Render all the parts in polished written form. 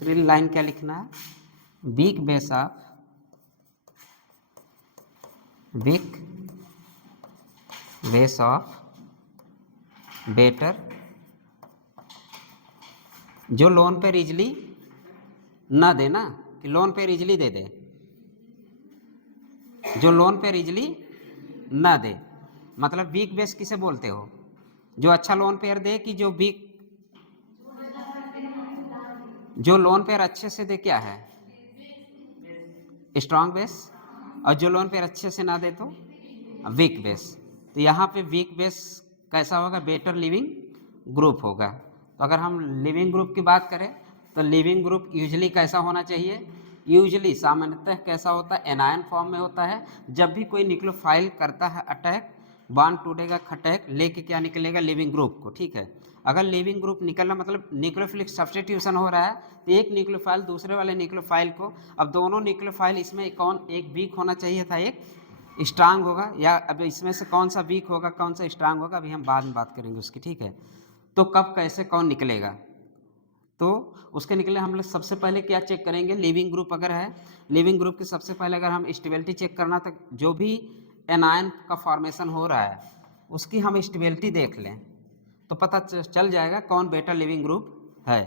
दूसरी लाइन क्या लिखना है, वीक बेस ऑफ बेटर जो लोन पर इजली ना दे ना, कि लोन पर इजली दे दे, जो लोन पर इजली ना दे, मतलब वीक बेस किसे बोलते हो, जो अच्छा लोन पेयर दे कि जो वीक, जो लोन पेयर अच्छे से दे क्या है, स्ट्रांग बेस, और जो लोन पेयर अच्छे से ना दे तो वीक बेस। तो यहाँ पे वीक बेस कैसा होगा, बेटर लिविंग ग्रुप होगा। तो अगर हम लिविंग ग्रुप की बात करें तो लिविंग ग्रुप यूजली कैसा होना चाहिए, यूजली सामान्यतः कैसा होता है, एनायन फॉर्म में होता है। जब भी कोई न्यूक्लियोफाइल करता है अटैक, बॉन्ड टूटेगा खटैक लेके क्या निकलेगा, लिविंग ग्रुप को, ठीक है। अगर लिविंग ग्रुप निकलना मतलब न्यूक्लियोफिलिक सब्स्टिट्यूशन हो रहा है, तो एक न्यूक्लियोफाइल दूसरे वाले न्यूक्लियोफाइल को, अब दोनों न्यूक्लियोफाइल इसमें कौन एक वीक होना चाहिए था, एक स्ट्रांग होगा, या अब इसमें से कौन सा वीक होगा कौन सा स्ट्रांग होगा, अभी हम बाद में बात करेंगे उसकी, ठीक है। तो कब कैसे कौन निकलेगा, तो उसके निकले हम लोग सबसे पहले क्या चेक करेंगे, लिविंग ग्रुप अगर है, लिविंग ग्रुप के सबसे पहले अगर हम स्टेबिलिटी चेक करना, तो जो भी एनायन का फॉर्मेशन हो रहा है उसकी हम स्टेबिलिटी देख लें तो पता चल जाएगा कौन बेटर लिविंग ग्रुप है।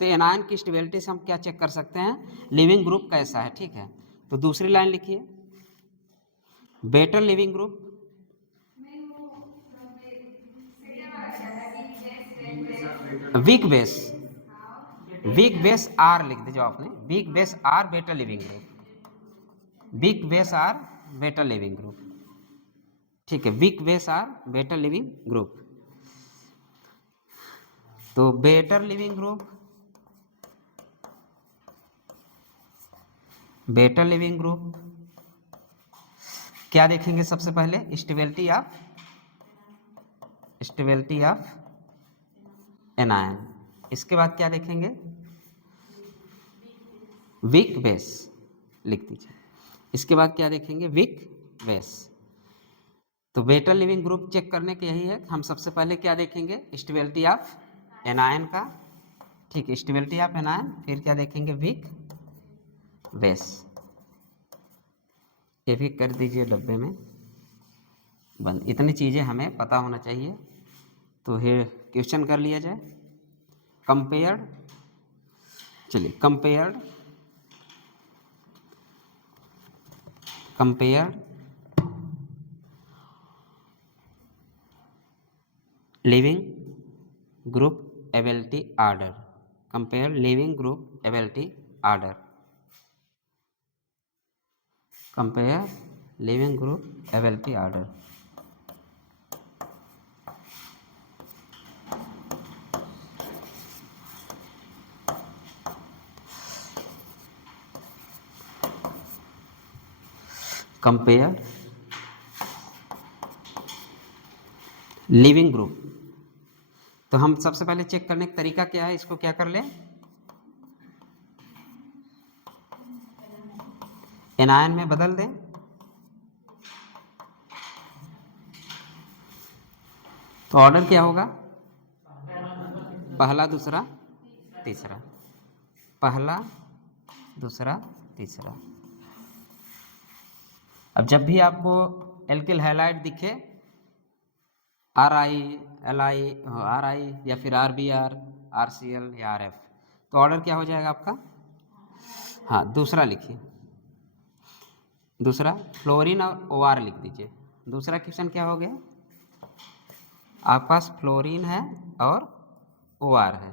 तो एनायन की स्टेबिलिटी से हम क्या चेक कर सकते हैं, लिविंग ग्रुप कैसा है, ठीक है। तो दूसरी लाइन लिखिए, better leaving group, weak base are लिख दीजिए आपने, weak base are better leaving group, weak base are better leaving group, ठीक है, weak base are better leaving group. तो better leaving group, better leaving group क्या देखेंगे सबसे पहले, स्टेबिलिटी ऑफ एनायन। इसके बाद क्या देखेंगे, वीक बेस लिख दीजिए। इसके बाद क्या देखेंगे, वीक बेस। तो बेटर लिविंग ग्रुप चेक करने के यही है, हम सबसे पहले क्या देखेंगे, स्टेबिलिटी ऑफ एनायन का, ठीक है, स्टेबिलिटी ऑफ एनायन, फिर क्या देखेंगे, वीक बेस। ये भी कर दीजिए डब्बे में बंद। इतनी चीज़ें हमें पता होना चाहिए। तो ये क्वेश्चन कर लिया जाए, कंपेयर्ड, चलिए compared leaving group ability order, compare leaving group ability order, compare leaving group ability order. Compare living group, तो हम सबसे पहले चेक करने का तरीका क्या है, इसको क्या कर लें, एनायन में बदल दें, तो ऑर्डर क्या होगा, पहला दूसरा तीसरा, पहला दूसरा तीसरा। अब जब भी आपको एल्किल हैलाइड दिखे, RI LI RI या फिर RBR RCl या RF, तो ऑर्डर क्या हो जाएगा आपका, हाँ दूसरा लिखिए, दूसरा फ्लोरीन और OR लिख दीजिए। दूसरा क्वेश्चन क्या हो गया, आपके पास फ्लोरीन है और OR है।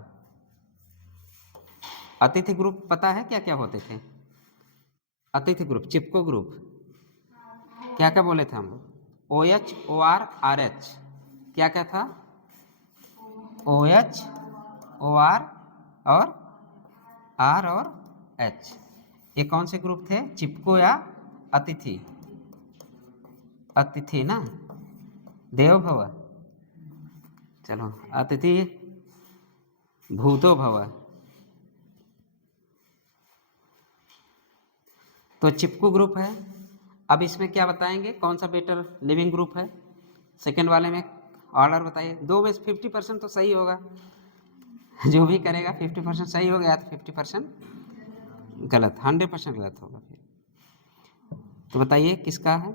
अतिथि ग्रुप पता है क्या क्या होते थे, अतिथि ग्रुप, चिपको ग्रुप क्या क्या बोले थे हम लोग, OH OR RH, क्या क्या था, OH OR और R और H। ये कौन से ग्रुप थे, चिपको या अतिथि, अतिथि ना, देव भव, चलो अतिथि भूतो भव। तो चिपको ग्रुप है। अब इसमें क्या बताएंगे, कौन सा बेटर लिविंग ग्रुप है, सेकेंड वाले में ऑर्डर बताइए। दो में 50% तो सही होगा, जो भी करेगा 50% सही हो गया तो 50% गलत, 100% गलत होगा फिर। तो बताइए किसका है?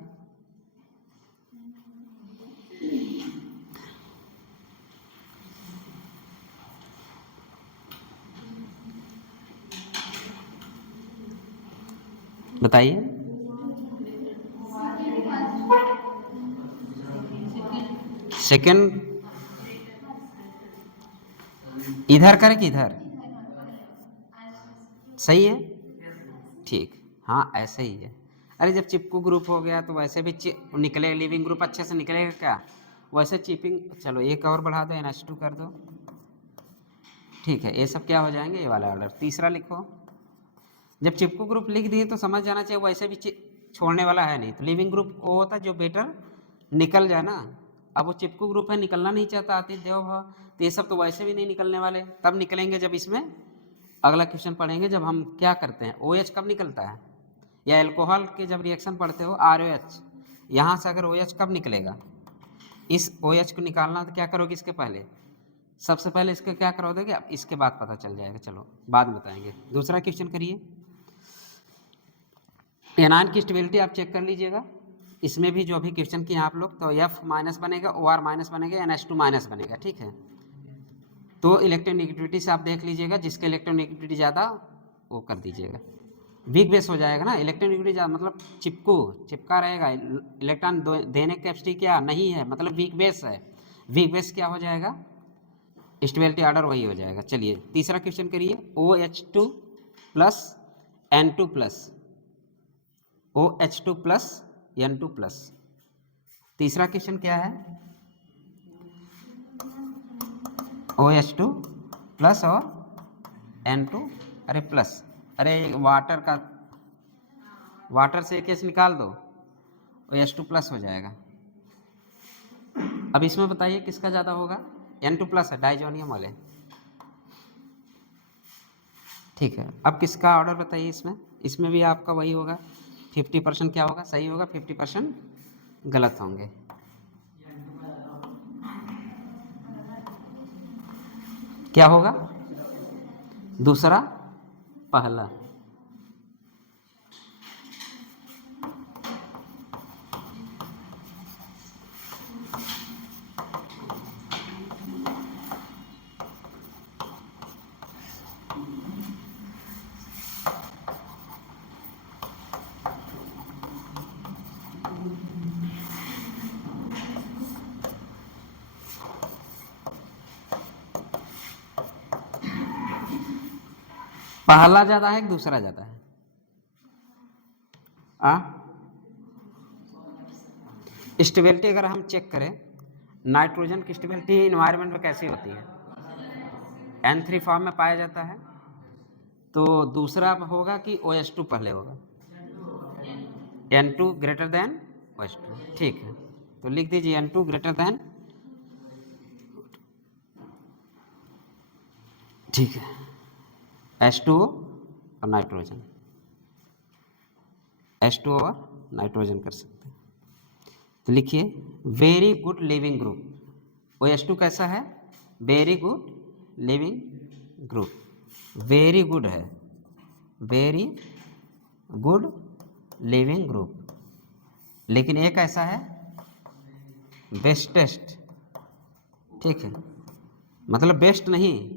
बताइए। सेकंड इधर करे कि इधर? सही है, ठीक। हाँ ऐसे ही है। अरे जब चिपकू ग्रुप हो गया तो वैसे भी निकलेगा, लिविंग ग्रुप अच्छे से निकलेगा क्या? वैसे चिपिंग, चलो एक और बढ़ा दो, NH2 कर दो। ठीक है, ये सब क्या हो जाएंगे, ये वाला ऑर्डर। तीसरा लिखो। जब चिपकू ग्रुप लिख दिए तो समझ जाना चाहिए वैसे भी छोड़ने वाला है नहीं। तो लिविंग ग्रुप वो होता है जो बेटर निकल जाए ना। अब वो चिपकू ग्रुप है, निकलना नहीं चाहता आतिथ्य देवो भव, तो ये सब तो वैसे भी नहीं निकलने वाले। तब निकलेंगे जब इसमें अगला क्वेश्चन पढ़ेंगे, जब हम क्या करते हैं, OH कब निकलता है, या एल्कोहल के जब रिएक्शन पढ़ते हो ROH, यहाँ से अगर OH कब निकलेगा, इस OH को निकालना तो क्या करोगे इसके पहले, सबसे पहले इसके क्या करो दोगे, अब इसके बाद पता चल जाएगा। चलो बाद में बताएंगे। दूसरा क्वेश्चन करिए। एनायन की स्टेबिलिटी आप चेक कर लीजिएगा। इसमें भी जो भी क्वेश्चन किए आप लोग, तो F माइनस बनेगा, OR माइनस बनेगा, NH2 माइनस बनेगा। ठीक है, तो इलेक्ट्रोनेगेटिविटी से आप देख लीजिएगा, जिसके इलेक्ट्रोनेगेटिविटी ज़्यादा वो कर दीजिएगा, वीक बेस हो जाएगा ना। इलेक्ट्रोनेगेटिविटी ज़्यादा मतलब चिपका रहेगा, इलेक्ट्रॉन देने की कैपेसिटी क्या नहीं है, मतलब वीक बेस है। वीक बेस क्या हो जाएगा, स्टेबिलिटी ऑर्डर वही हो जाएगा। चलिए तीसरा क्वेश्चन करिए। OH2 plus N2 plus, OH2 plus N2 plus. तीसरा क्वेश्चन क्या है, OH2 प्लस और N2, अरे प्लस, अरे वाटर का, वाटर से केस निकाल दो, OH2 प्लस हो जाएगा। अब इसमें बताइए किसका ज़्यादा होगा, N2 प्लस है, डाइजोनियम वाले। ठीक है, अब किसका ऑर्डर बताइए इसमें। इसमें भी आपका वही होगा, 50% क्या होगा, सही होगा, 50% गलत होंगे। क्या होगा, दूसरा पहला। पहला ज़्यादा है कि दूसरा ज़्यादा है? स्टेबिलिटी अगर हम चेक करें, नाइट्रोजन की स्टेबिलिटी इन्वायरमेंट में कैसी होती है, N3 फॉर्म में पाया जाता है। तो दूसरा होगा कि OH2 पहले होगा, N2 ग्रेटर देन OH2। ठीक है, तो लिख दीजिए N2 ग्रेटर देन, ठीक है, H2O और नाइट्रोजन, H2O और नाइट्रोजन कर सकते हैं। तो लिखिए very good leaving group. OH2 कैसा है, very good leaving group, very good है, वेरी गुड लिविंग ग्रुप। लेकिन एक ऐसा है बेस्टेस्ट, ठीक है, मतलब बेस्ट नहीं,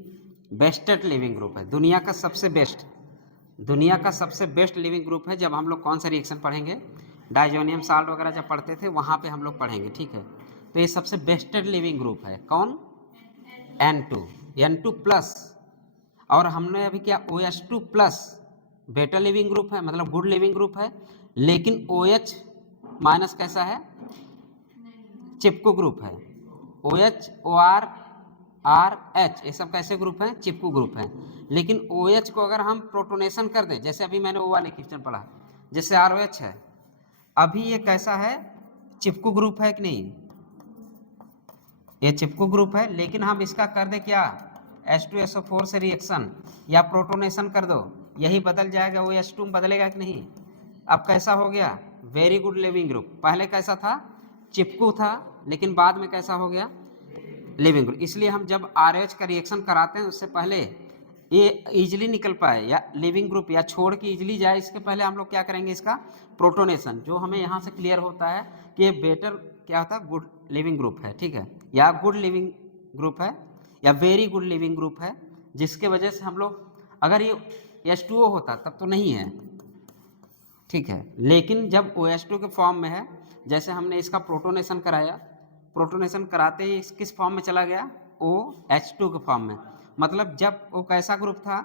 बेस्टेड लिविंग ग्रुप है, दुनिया का सबसे बेस्ट, दुनिया का सबसे बेस्ट लिविंग ग्रुप है। जब हम लोग कौन सा रिएक्शन पढ़ेंगे, डाइजोनियम साल्ट वगैरह जब पढ़ते थे वहाँ पे हम लोग पढ़ेंगे। ठीक है, तो ये सबसे बेस्टेड लिविंग ग्रुप है कौन, N2 प्लस। और हमने अभी क्या, OH2 plus better leaving group है, मतलब गुड लिविंग ग्रुप है। लेकिन OH माइनस कैसा है, चिपकू ग्रुप है। OH OR RH ये सब कैसे ग्रुप हैं, चिपकू ग्रुप हैं। लेकिन OH को अगर हम प्रोटोनेशन कर दें, जैसे अभी मैंने वो वाले क्वेश्चन पढ़ा, जैसे ROH है, अभी ये कैसा है, चिपकू ग्रुप है कि नहीं, ये चिपकू ग्रुप है। लेकिन हम इसका कर दे क्या, H2SO4 से रिएक्शन या प्रोटोनेशन कर दो, यही बदल जाएगा, OH2 में बदलेगा कि नहीं। अब कैसा हो गया, वेरी गुड लिविंग ग्रुप। पहले कैसा था, चिपकू था, लेकिन बाद में कैसा हो गया, लिविंग ग्रुप, इसलिए हम जब RH का रिएक्शन कराते हैं उससे पहले ये इजीली निकल पाए या लिविंग ग्रुप या छोड़ के इजीली जाए, इसके पहले हम लोग क्या करेंगे, इसका प्रोटोनेशन, जो हमें यहाँ से क्लियर होता है कि ये बेटर क्या होता है, गुड लिविंग ग्रुप है, ठीक है, या गुड लिविंग ग्रुप है या वेरी गुड लिविंग ग्रुप है, जिसके वजह से हम लोग, अगर ये H2O होता तब तो नहीं है, ठीक है, लेकिन जब OH2 के फॉर्म में है, जैसे हमने इसका प्रोटोनेशन कराया, प्रोटोनेशन कराते ही किस फॉर्म में चला गया, OH2 के फॉर्म में, मतलब जब वो कैसा ग्रुप था,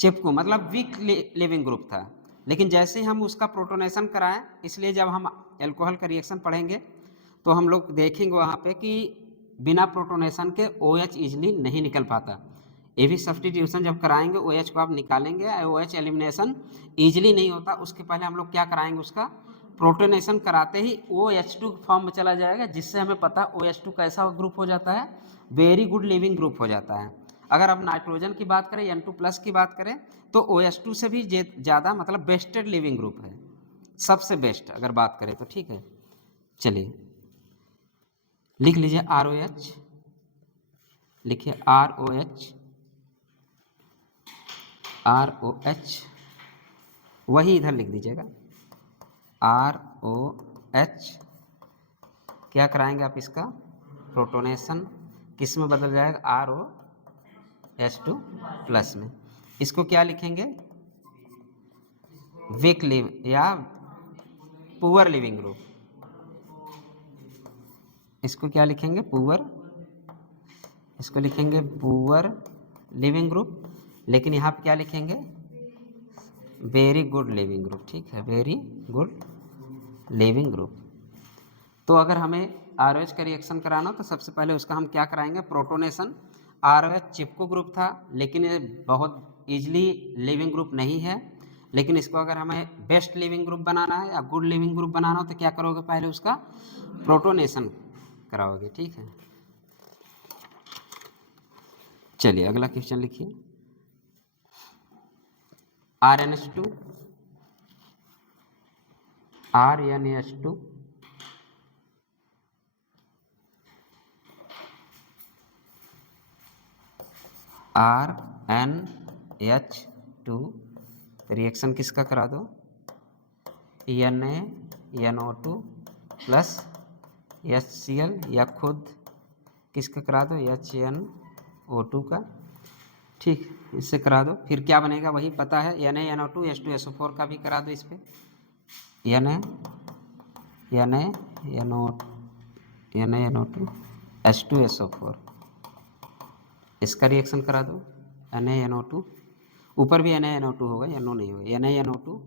चिपकू, मतलब वीक लिविंग ग्रुप था, लेकिन जैसे ही हम उसका प्रोटोनेशन कराएं, इसलिए जब हम एल्कोहल का रिएक्शन पढ़ेंगे तो हम लोग देखेंगे वहाँ पे कि बिना प्रोटोनेशन के OH इजीली नहीं निकल पाता, ये भी सब्सटीट्यूशन जब कराएंगे OH को आप निकालेंगे, OH एलिमिनेशन इजीली नहीं होता, उसके पहले हम लोग क्या कराएंगे, उसका प्रोटोनेशन कराते ही OH2 फॉर्म में चला जाएगा, जिससे हमें पता OH2 कैसा ग्रुप हो जाता है, वेरी गुड लिविंग ग्रुप हो जाता है। अगर अब नाइट्रोजन की बात करें, N2+ की बात करें, तो OH2 से भी ज़्यादा मतलब बेस्टेड लिविंग ग्रुप है, सबसे बेस्ट अगर बात करें तो, ठीक है। चलिए लिख लीजिए ROH, लिखिए ROH, वही इधर लिख दीजिएगा ROH, क्या कराएंगे आप, इसका प्रोटोनेशन किस में बदल जाएगा, ROH2+ में, इसको क्या लिखेंगे, वीक लिव या पुअर लिविंग ग्रुप, इसको क्या लिखेंगे, पुअर, इसको लिखेंगे पुअर लिविंग ग्रुप, लेकिन यहाँ पे क्या लिखेंगे, वेरी गुड लिविंग ग्रुप, ठीक है, वेरी गुड लिविंग ग्रुप। तो अगर हमें ROH का रिएक्शन कराना हो तो सबसे पहले उसका हम क्या कराएंगे, प्रोटोनेशन। ROH चिपको ग्रुप था, लेकिन ये बहुत ईजिली लिविंग ग्रुप नहीं है, लेकिन इसको अगर हमें बेस्ट लिविंग ग्रुप बनाना है या गुड लिविंग ग्रुप बनाना हो तो क्या करोगे, पहले उसका प्रोटोनेशन कराओगे, ठीक है। चलिए अगला क्वेश्चन लिखिए, RNH2 RNH2 RNH2 रिएक्शन किसका करा दो, NaNO2 प्लस HCl, या खुद किसका करा दो, HNO2 का, ठीक, इससे करा दो, फिर क्या बनेगा वही पता है, NaNO2 H2SO4 का भी करा दो इस पर, NaNO2 H2SO4, इसका रिएक्शन करा दो, NaNO2, ऊपर भी NaNO2 होगा, NO नहीं होगा, NaNO2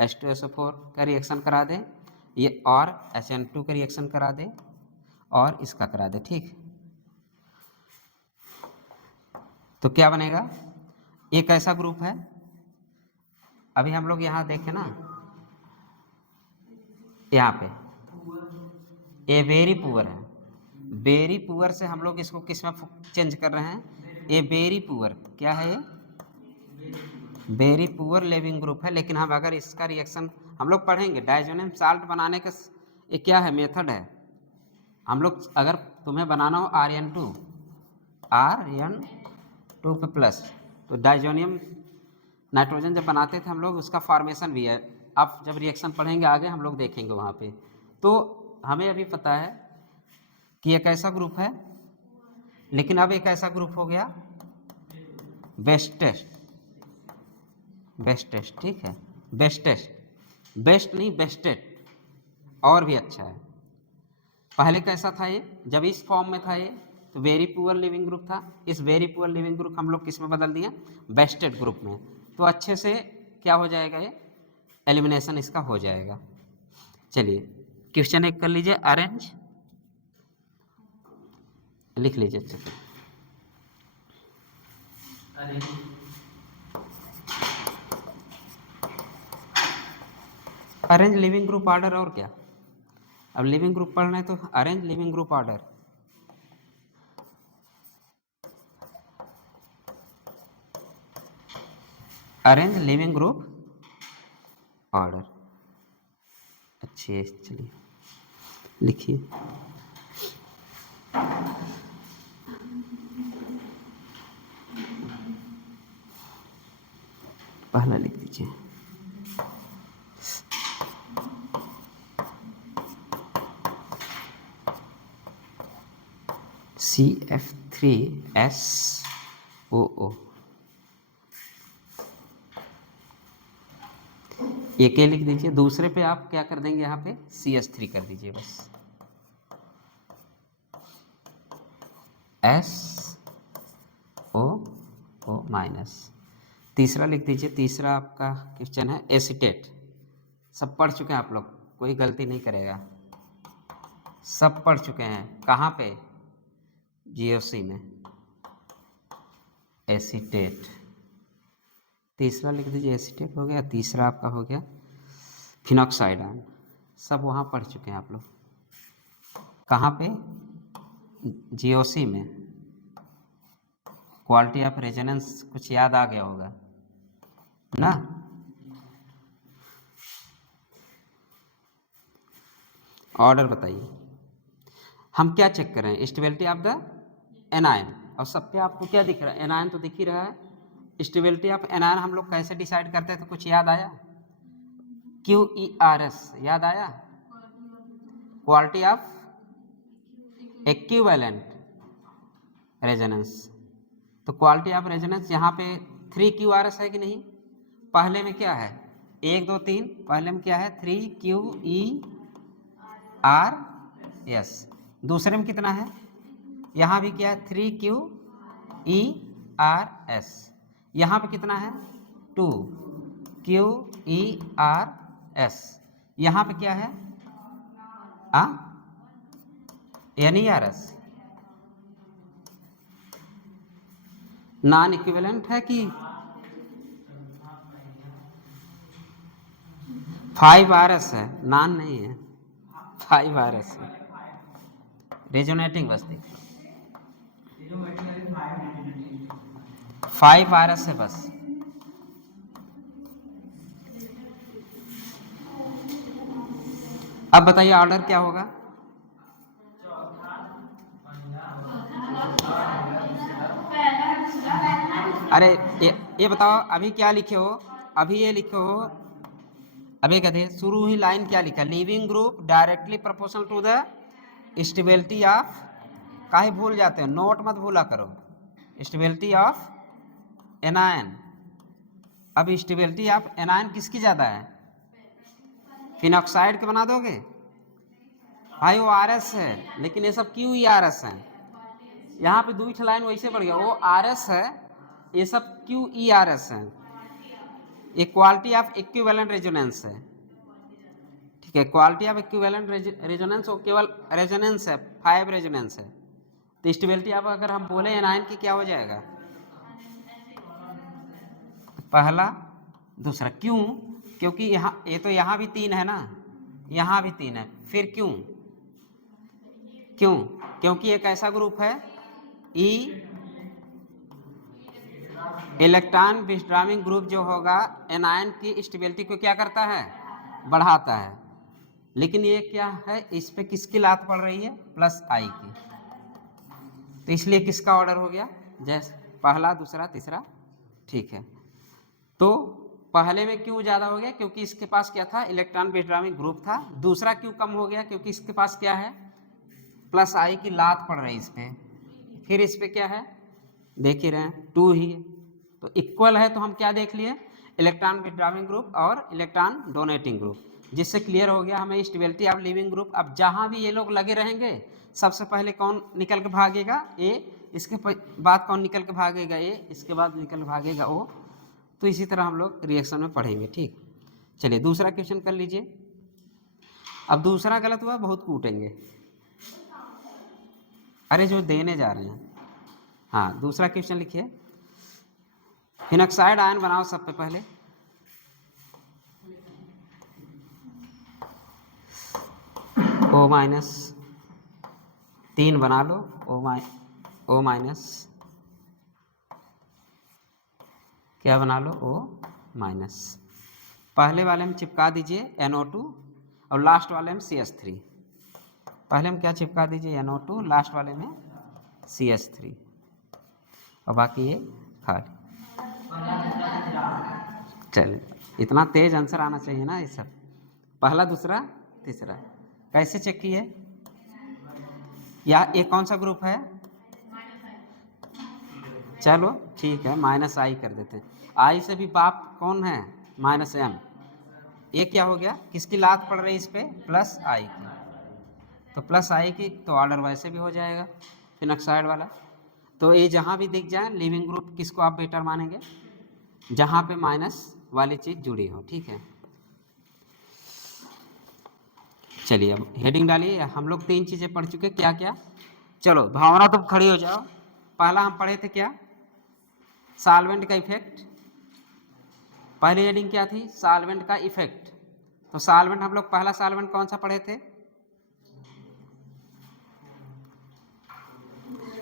H2SO4 का रिएक्शन करा दे, ये और HN2 का रिएक्शन करा दे और इसका करा दे, ठीक। तो क्या बनेगा, ये कैसा ग्रुप है, अभी हम लोग यहाँ देखें ना, यहाँ पे ये वेरी पुअर है, वेरी पुअर से हम लोग इसको किस में चेंज कर रहे हैं, ये वेरी पुअर क्या है, ये वेरी पुअर लिविंग ग्रुप है, लेकिन हम अगर इसका रिएक्शन हम लोग पढ़ेंगे, डायजोनियम साल्ट बनाने का ये क्या है, मेथड है, हम लोग अगर तुम्हें बनाना हो RN2 पे प्लस, तो डायजोनियम नाइट्रोजन जब बनाते थे हम लोग, उसका फॉर्मेशन भी है, अब जब रिएक्शन पढ़ेंगे आगे हम लोग देखेंगे वहाँ पे। तो हमें अभी पता है कि एक ऐसा ग्रुप है, लेकिन अब एक ऐसा ग्रुप हो गया बेस्टेस्ट, ठीक है, बेस्टेस्ट, बेस्ट नहीं बेस्टेड, और भी अच्छा है। पहले कैसा था ये, जब इस फॉर्म में था ये तो वेरी पुअर लिविंग ग्रुप था, इस वेरी पुअर लिविंग ग्रुप हम लोग किस में बदल दिया, बेस्टेड ग्रुप में, तो अच्छे से क्या हो जाएगा, ये एलिमिनेशन इसका हो जाएगा। चलिए क्वेश्चन एक कर लीजिए, अरेंज, लिख लीजिए अच्छे से, अरेंज लिविंग ग्रुप ऑर्डर, और क्या, अब लिविंग ग्रुप पढ़ना है तो arrange leaving group order, arrange leaving group order, अच्छी है, चलिए लिखिए, पहला लिख दीजिए। CF3SOO, एक ही लिख दीजिए। दूसरे पे आप क्या कर देंगे, यहाँ पे CH3 कर दीजिए बस, SO-। तीसरा लिख दीजिए। तीसरा आपका क्वेश्चन है एसीटेट। सब पढ़ चुके हैं आप लोग, कोई गलती नहीं करेगा, सब पढ़ चुके हैं। कहाँ पे? GOC में एसीटेट। तीसरा लिख दीजिए एसीटेट हो गया। तीसरा आपका हो गया फिनॉक्साइड आयन। सब वहाँ पढ़ चुके हैं आप लोग। कहाँ पे? GOC में। क्वालिटी ऑफ रेजोनेंस कुछ याद आ गया होगा ना। ऑर्डर बताइए, हम क्या चेक कर रहे हैं? Stability of the anion. और सब पे आपको क्या दिख रहा है? एनायन तो दिख ही रहा है। स्टेबिलिटी ऑफ एनायन हम लोग कैसे डिसाइड करते हैं? तो कुछ याद आया? QERS याद आया? Quality of equivalent resonance. तो क्वालिटी ऑफ रेजोनेंस यहाँ पे 3QRS है कि नहीं? पहले में क्या है? 1 2 3। पहले में क्या है? 3QERS। दूसरे में कितना है? यहाँ भी क्या है? 3QERS। यहाँ पे कितना है? 2QERS। यहाँ पे क्या है? NERS। नॉन इक्विवेलेंट है कि 5RS है? नॉन नहीं है, 5RS है। रेजोनेटिंग बस देख लो, 5RS है बस। अब बताइए ऑर्डर क्या होगा? अरे ये बताओ, अभी क्या लिखे हो? अभी ये लिखे हो, अभी कहते हैं शुरू ही लाइन क्या लिखा? Leaving group directly proportional to the stability of. काहे भूल जाते हो? नोट मत भूला करो। Stability of anion. अब स्टेबिलिटी ऑफ एनायन किसकी ज़्यादा है? फिनॉक्साइड के बना दोगे भाई, वो RS है, लेकिन ये सब QERS है। यहाँ पे 2 लाइन वैसे बढ़ गया, वो RS है, ये सब QERS है। ये क्वालिटी ऑफ इक्विवेलेंट रेजोनेंस है, ठीक है। क्वालिटी ऑफ इक्विवेलेंट रेजोनेंस वो केवल रेजोनेंस है, 5 रेजोनेंस है। तो स्टेबिलिटी ऑफ अगर हम बोले एनायन की क्या हो जाएगा? पहला दूसरा। क्यों? क्योंकि यहाँ ये तो यहाँ भी 3 है ना, यहाँ भी 3 है। फिर क्यों? क्यों? क्योंकि एक ऐसा ग्रुप है ई इलेक्ट्रॉन विथड्रॉइंग ग्रुप जो होगा एनायन की स्टेबिलिटी को क्या करता है? बढ़ाता है। लेकिन ये क्या है? इस पे किसकी लात पड़ रही है? +I की। तो इसलिए किसका ऑर्डर हो गया? जैसे पहला दूसरा तीसरा, ठीक है। तो पहले में क्यों ज़्यादा हो गया? क्योंकि इसके पास क्या था? इलेक्ट्रॉन विथड्रॉइंग ग्रुप था। दूसरा क्यों कम हो गया? क्योंकि इसके पास क्या है? +I की लात पड़ रही है इस पे। फिर इस पे क्या है? देख ही रहे हैं, 2 ही है। तो इक्वल है, तो हम क्या देख लिए? इलेक्ट्रॉन विथड्रॉइंग ग्रुप और इलेक्ट्रॉन डोनेटिंग ग्रुप, जिससे क्लियर हो गया हमें स्टेबिलिटी ऑफ लिविंग ग्रुप। अब जहाँ भी ये लोग लगे रहेंगे, सबसे पहले कौन निकल के भागेगा? A। इसके बाद कौन निकल के भागेगा? A। इसके बाद निकल भागेगा O। तो इसी तरह हम लोग रिएक्शन में पढ़ेंगे, ठीक। चलिए दूसरा क्वेश्चन कर लीजिए। अब दूसरा गलत हुआ, बहुत कूटेंगे। अरे जो देने जा रहे हैं, हाँ दूसरा क्वेश्चन लिखिए। फिनॉक्साइड आयन बनाओ सब पे पहले। O-, 3 बना लो। O-, क्या बना लो? O-। पहले वाले में चिपका दीजिए NO2 और लास्ट वाले में CH3। पहले हम क्या चिपका दीजिए NO2, लास्ट वाले में CH3 और बाकी ये खाली। चलिए, इतना तेज आंसर आना चाहिए ना ये सब, पहला दूसरा तीसरा। कैसे चेक किए? या ये कौन सा ग्रुप है? चलो ठीक है, -I कर देते हैं। I से भी बाप कौन है? -M। ये क्या हो गया? किसकी लात पड़ रही इस पे? +I की। तो +I की तो ऑर्डर वैसे भी हो जाएगा फिनॉक्साइड वाला। तो ये जहाँ भी दिख जाए लिविंग ग्रुप, किसको आप बेटर मानेंगे? जहाँ पे माइनस वाली चीज़ जुड़ी हो, ठीक है। चलिए अब हेडिंग डालिए। हम लोग 3 चीज़ें पढ़ चुके, क्या क्या? चलो भावना तुम खड़ी हो जाओ। पहला हम पढ़े थे क्या? सॉल्वेंट का इफेक्ट। पहली हेडिंग क्या थी? सॉल्वेंट का इफेक्ट। तो सॉल्वेंट हम लोग पहला सॉल्वेंट कौन सा पढ़े थे?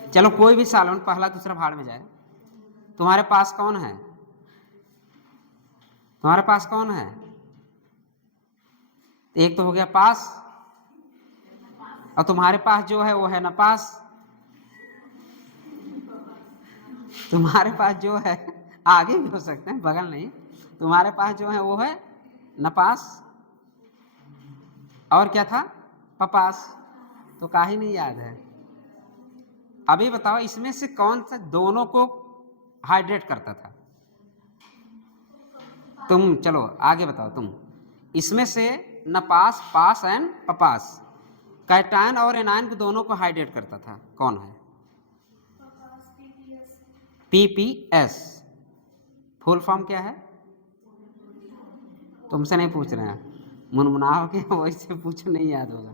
चलो कोई भी सॉल्वेंट पहला दूसरा भाड़ में जाए। तुम्हारे पास कौन है? तुम्हारे पास कौन है? एक तो हो गया पास, और तुम्हारे पास जो है वो है नपास। तुम्हारे पास जो है, आगे भी हो सकते हैं, बगल नहीं, तुम्हारे पास जो है वो है नपास, और क्या था? पपास। तो काहे नहीं याद है? अभी बताओ इसमें से कौन सा दोनों को हाइड्रेट करता था? तुम चलो आगे बताओ तुम। इसमें से नपास, पास एंड पपास, कैटायन और एनायन को दोनों को हाइड्रेट करता था, कौन है? PPS। फुल फॉर्म क्या है? तुमसे नहीं पूछ रहे हैं, मुनमुनाओगे वैसे पूछो, नहीं याद होगा।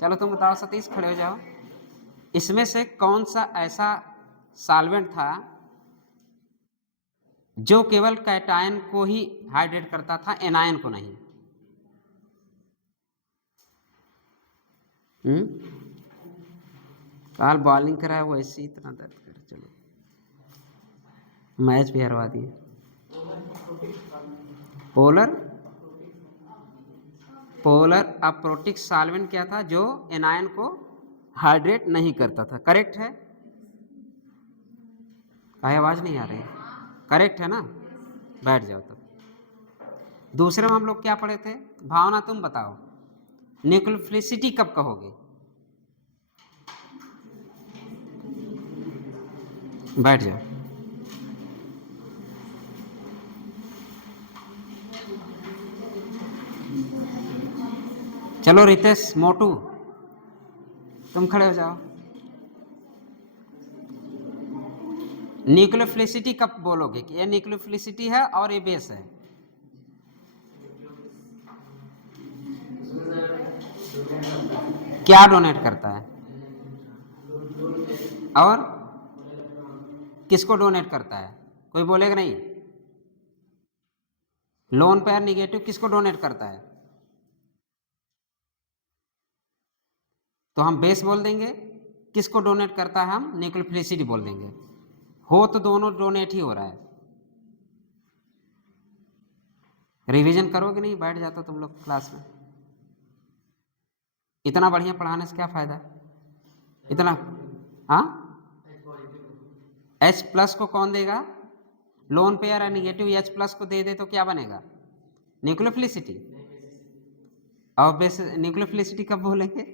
चलो तुम बताओ सतीश, खड़े हो जाओ। इसमें से कौन सा ऐसा सॉल्वेंट था जो केवल कैटायन को ही हाइड्रेट करता था, एनायन को नहीं? काल बॉलिंग करा है, वो ऐसे ही इतना दर्द कर। चलो मैच भी हरवा दिए। पोलर अप्रोटिक सॉल्वेंट क्या था? जो एनायन को हाइड्रेट नहीं करता था। करेक्ट है? आवाज नहीं आ रही? करेक्ट है ना? बैठ जाओ तब। दूसरे में हम लोग क्या पढ़े थे? भावना तुम बताओ, न्यूक्लियोफिलिसिटी कब कहोगे? बैठ जाओ। चलो रितेश, मोटू, तुम खड़े हो जाओ। न्यूक्लियोफिलिसिटी कब बोलोगे कि ये न्यूक्लियोफिलिसिटी है और ये बेस है? क्या डोनेट करता है? और किसको डोनेट करता है? कोई बोलेगा नहीं? लोन पेयर निगेटिव किसको डोनेट करता है? तो हम बेस बोल देंगे। किसको डोनेट करता है? हम न्यूक्लियोफिलिसिटी बोल देंगे। हो तो दोनों डोनेट ही हो रहा है। रिवीजन करोगे नहीं? बैठ जाता तुम लोग क्लास में। इतना बढ़िया पढ़ाने से क्या फायदा? इतना, हाँ? H+ को कौन देगा? लोन पेयर है निगेटिव, H+ को दे दे तो क्या बनेगा? न्यूक्लियोफिलिसिटी। और बेस न्यूक्लियोफिलिसिटी कब बोलेंगे?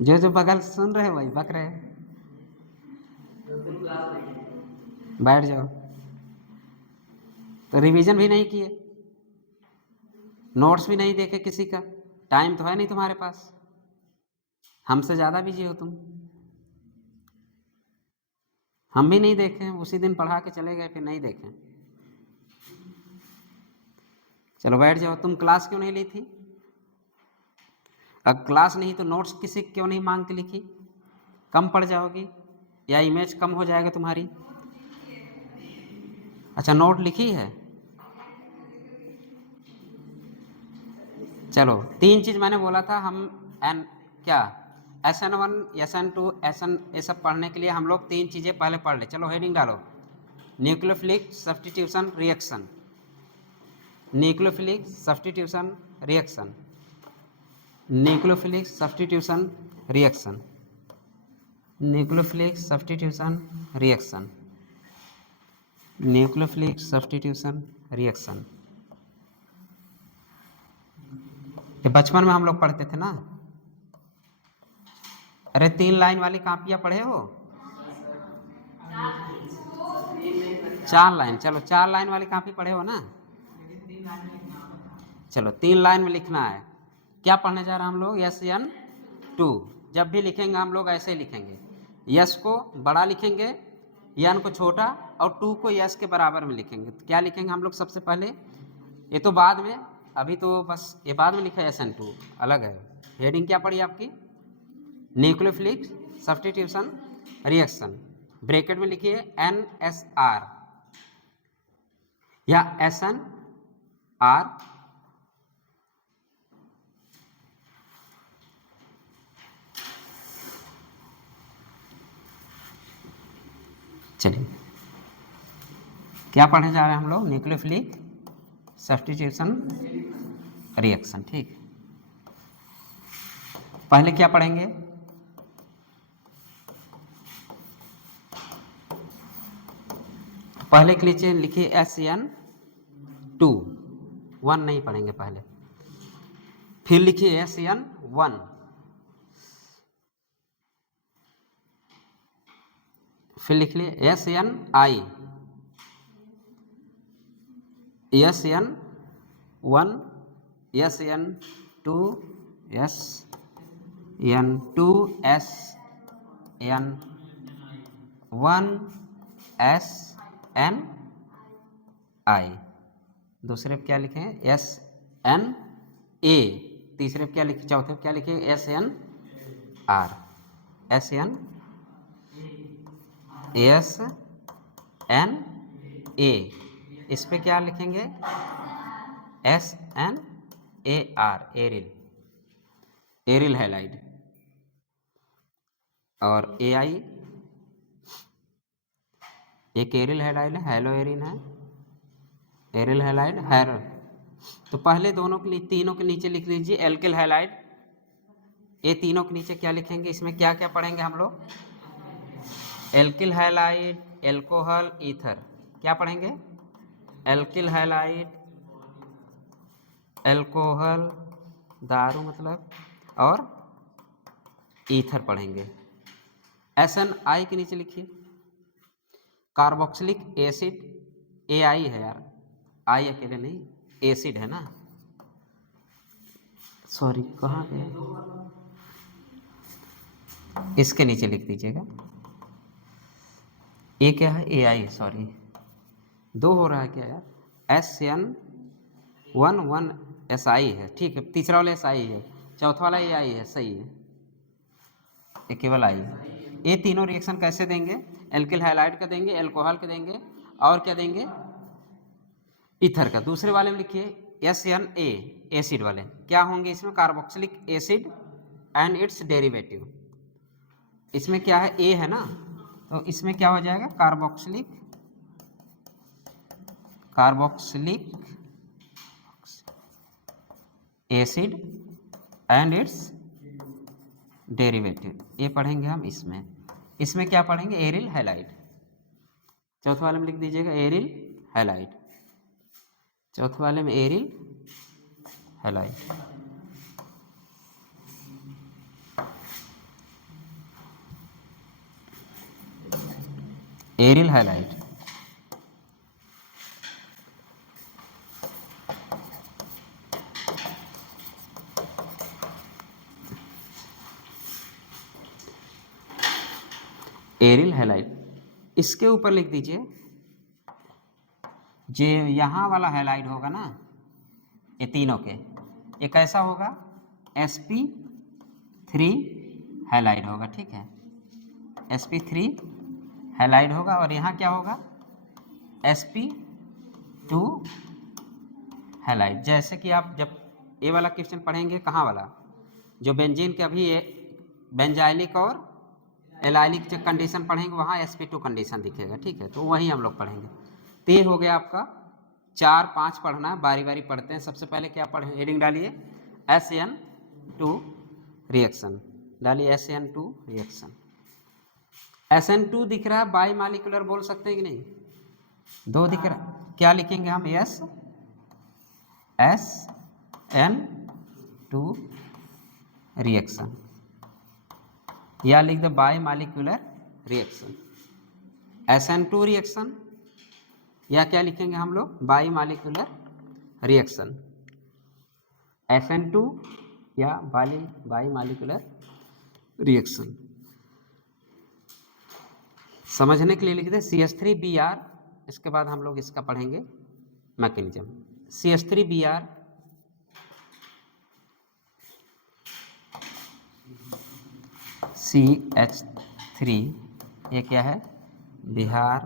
जो बगल सुन रहे वही बक रहे। बैठ जाओ। तो रिवीजन भी नहीं किए, नोट्स भी नहीं देखे किसी का, टाइम तो है नहीं तुम्हारे पास, हमसे ज़्यादा बिजी हो तुम। हम भी नहीं देखे, उसी दिन पढ़ा के चले गए, फिर नहीं देखे। चलो बैठ जाओ। तुम क्लास क्यों नहीं ली थी? अब क्लास नहीं तो नोट्स किसी क्यों नहीं मांग के लिखी? कम पड़ जाओगी या इमेज कम हो जाएगा तुम्हारी? अच्छा, नोट लिखी है। चलो 3 चीज़ मैंने बोला था, हम क्या SN1, SN2, SN ये सब पढ़ने के लिए हम लोग 3 चीज़ें पहले पढ़ ले। चलो हेडिंग डालो, nucleophilic substitution reaction. Nucleophilic substitution reaction. Nucleophilic substitution reaction, nucleophilic substitution reaction, nucleophilic substitution reaction. ये बचपन में हम लोग पढ़ते थे ना। अरे 3 लाइन वाली कापियाँ पढ़े हो? 4 लाइन, चलो 4 लाइन वाली कापी पढ़े हो ना। चलो 3 लाइन में लिखना है। क्या पढ़ने जा रहे हैं हम लोग? SN2। जब भी लिखेंगे हम लोग ऐसे लिखेंगे, यस को बड़ा लिखेंगे, यन को छोटा और 2 को यस के बराबर में लिखेंगे। तो क्या लिखेंगे हम लोग सबसे पहले? ये तो बाद में, अभी तो बस ये बाद में लिखा है SN2 अलग है। हेडिंग क्या पड़ी आपकी? Nucleophilic substitution reaction. ब्रैकेट में लिखिए NSR या SNR। चलिए क्या पढ़ने जा रहे हैं हम लोग? Nucleophilic substitution reaction. ठीक, पहले क्या पढ़ेंगे? पहले के नीचे लिखिए SN2, 1 नहीं पढ़ेंगे पहले। फिर लिखिए SN1, फिर लिख लिए SNI, SN1, SN2, SN2, SN1, SNI। दूसरे पे क्या लिखें? SNA। तीसरे पे क्या लिखे? चौथे पे क्या लिखे? SNR, SNA। इस पे क्या लिखेंगे? SNAR, aryl, aryl halide. और AI एक एरिल हैलाइड है, हेलो एरिन है, एरिल हैलाइड हैरो। तो पहले दोनों के लिए, तीनों के नीचे लिख लीजिए एल्किल हैलाइड। ये तीनों के नीचे क्या लिखेंगे? इसमें क्या क्या पढ़ेंगे हम लोग? Alkyl halide, alcohol, ether. क्या पढ़ेंगे? एल्किल हैलाइड, एल्कोहल दारू मतलब, और ईथर पढ़ेंगे। SNI के नीचे लिखिए कार्बोक्सिलिक एसिड। AI है यार, आई अकेले नहीं, एसिड है ना, सॉरी कहाँ गया? इसके नीचे लिख दीजिएगा। ये क्या है? AI, सॉरी 2 हो रहा है क्या यार? SN11 SI है, ठीक है। तीसरा वाला SI है, चौथा वाला AI है, सही है। ये केवल आई है। ये तीनों रिएक्शन कैसे देंगे? एल्किल हैलाइड का देंगे, एल्कोहल का देंगे, और क्या देंगे? ईथर का। दूसरे वाले में लिखिए SNA, एसिड वाले। क्या होंगे इसमें? Carboxylic acid and it's derivative. इसमें क्या है? A है ना, तो इसमें क्या हो जाएगा? Carboxylic acid and it's derivative. ये पढ़ेंगे हम इसमें। इसमें क्या पढ़ेंगे? Aryl halide. चौथे वाले में लिख दीजिएगा एरिल हैलाइड, चौथे वाले में aryl halide. Aryl halide. Aryl halide. इसके ऊपर लिख दीजिए जो यहाँ वाला हैलाइड होगा ना, ये तीनों के, ये कैसा होगा? sp3 हैलाइड होगा, ठीक है। sp3 हैलाइड होगा। और यहाँ क्या होगा? sp2 halide. जैसे कि आप जब ये वाला क्वेश्चन पढ़ेंगे, कहाँ वाला? जो बेंजीन के अभी ये बेंजाइलिक और एलाइलिक जो कंडीशन पढ़ेंगे, वहाँ sp2 कंडीशन दिखेगा, ठीक है। तो वही हम लोग पढ़ेंगे। तो ये हो गया आपका 4-5 पढ़ना है, बारी बारी पढ़ते हैं। सबसे पहले क्या पढ़े? हेडिंग डालिए SN SN2 रिएक्शन, डालिए SN2 रिएक्शन। SN2 दिख रहा है, बाई मालिकुलर बोल सकते हैं कि नहीं, 2 दिख रहा, क्या लिखेंगे हम, SN2 रिएक्शन, या लिख दो by molecular reaction, SN2 reaction, या क्या लिखेंगे हम लोग, बाई मालिकुलर रिएक्शन, SN2 या बाई मालिकुलर रिएक्शन। समझने के लिए लिख दे CH3Br, इसके बाद हम लोग इसका पढ़ेंगे मैकेनिज्म। CH3Br CH3, ये क्या है, बिहार,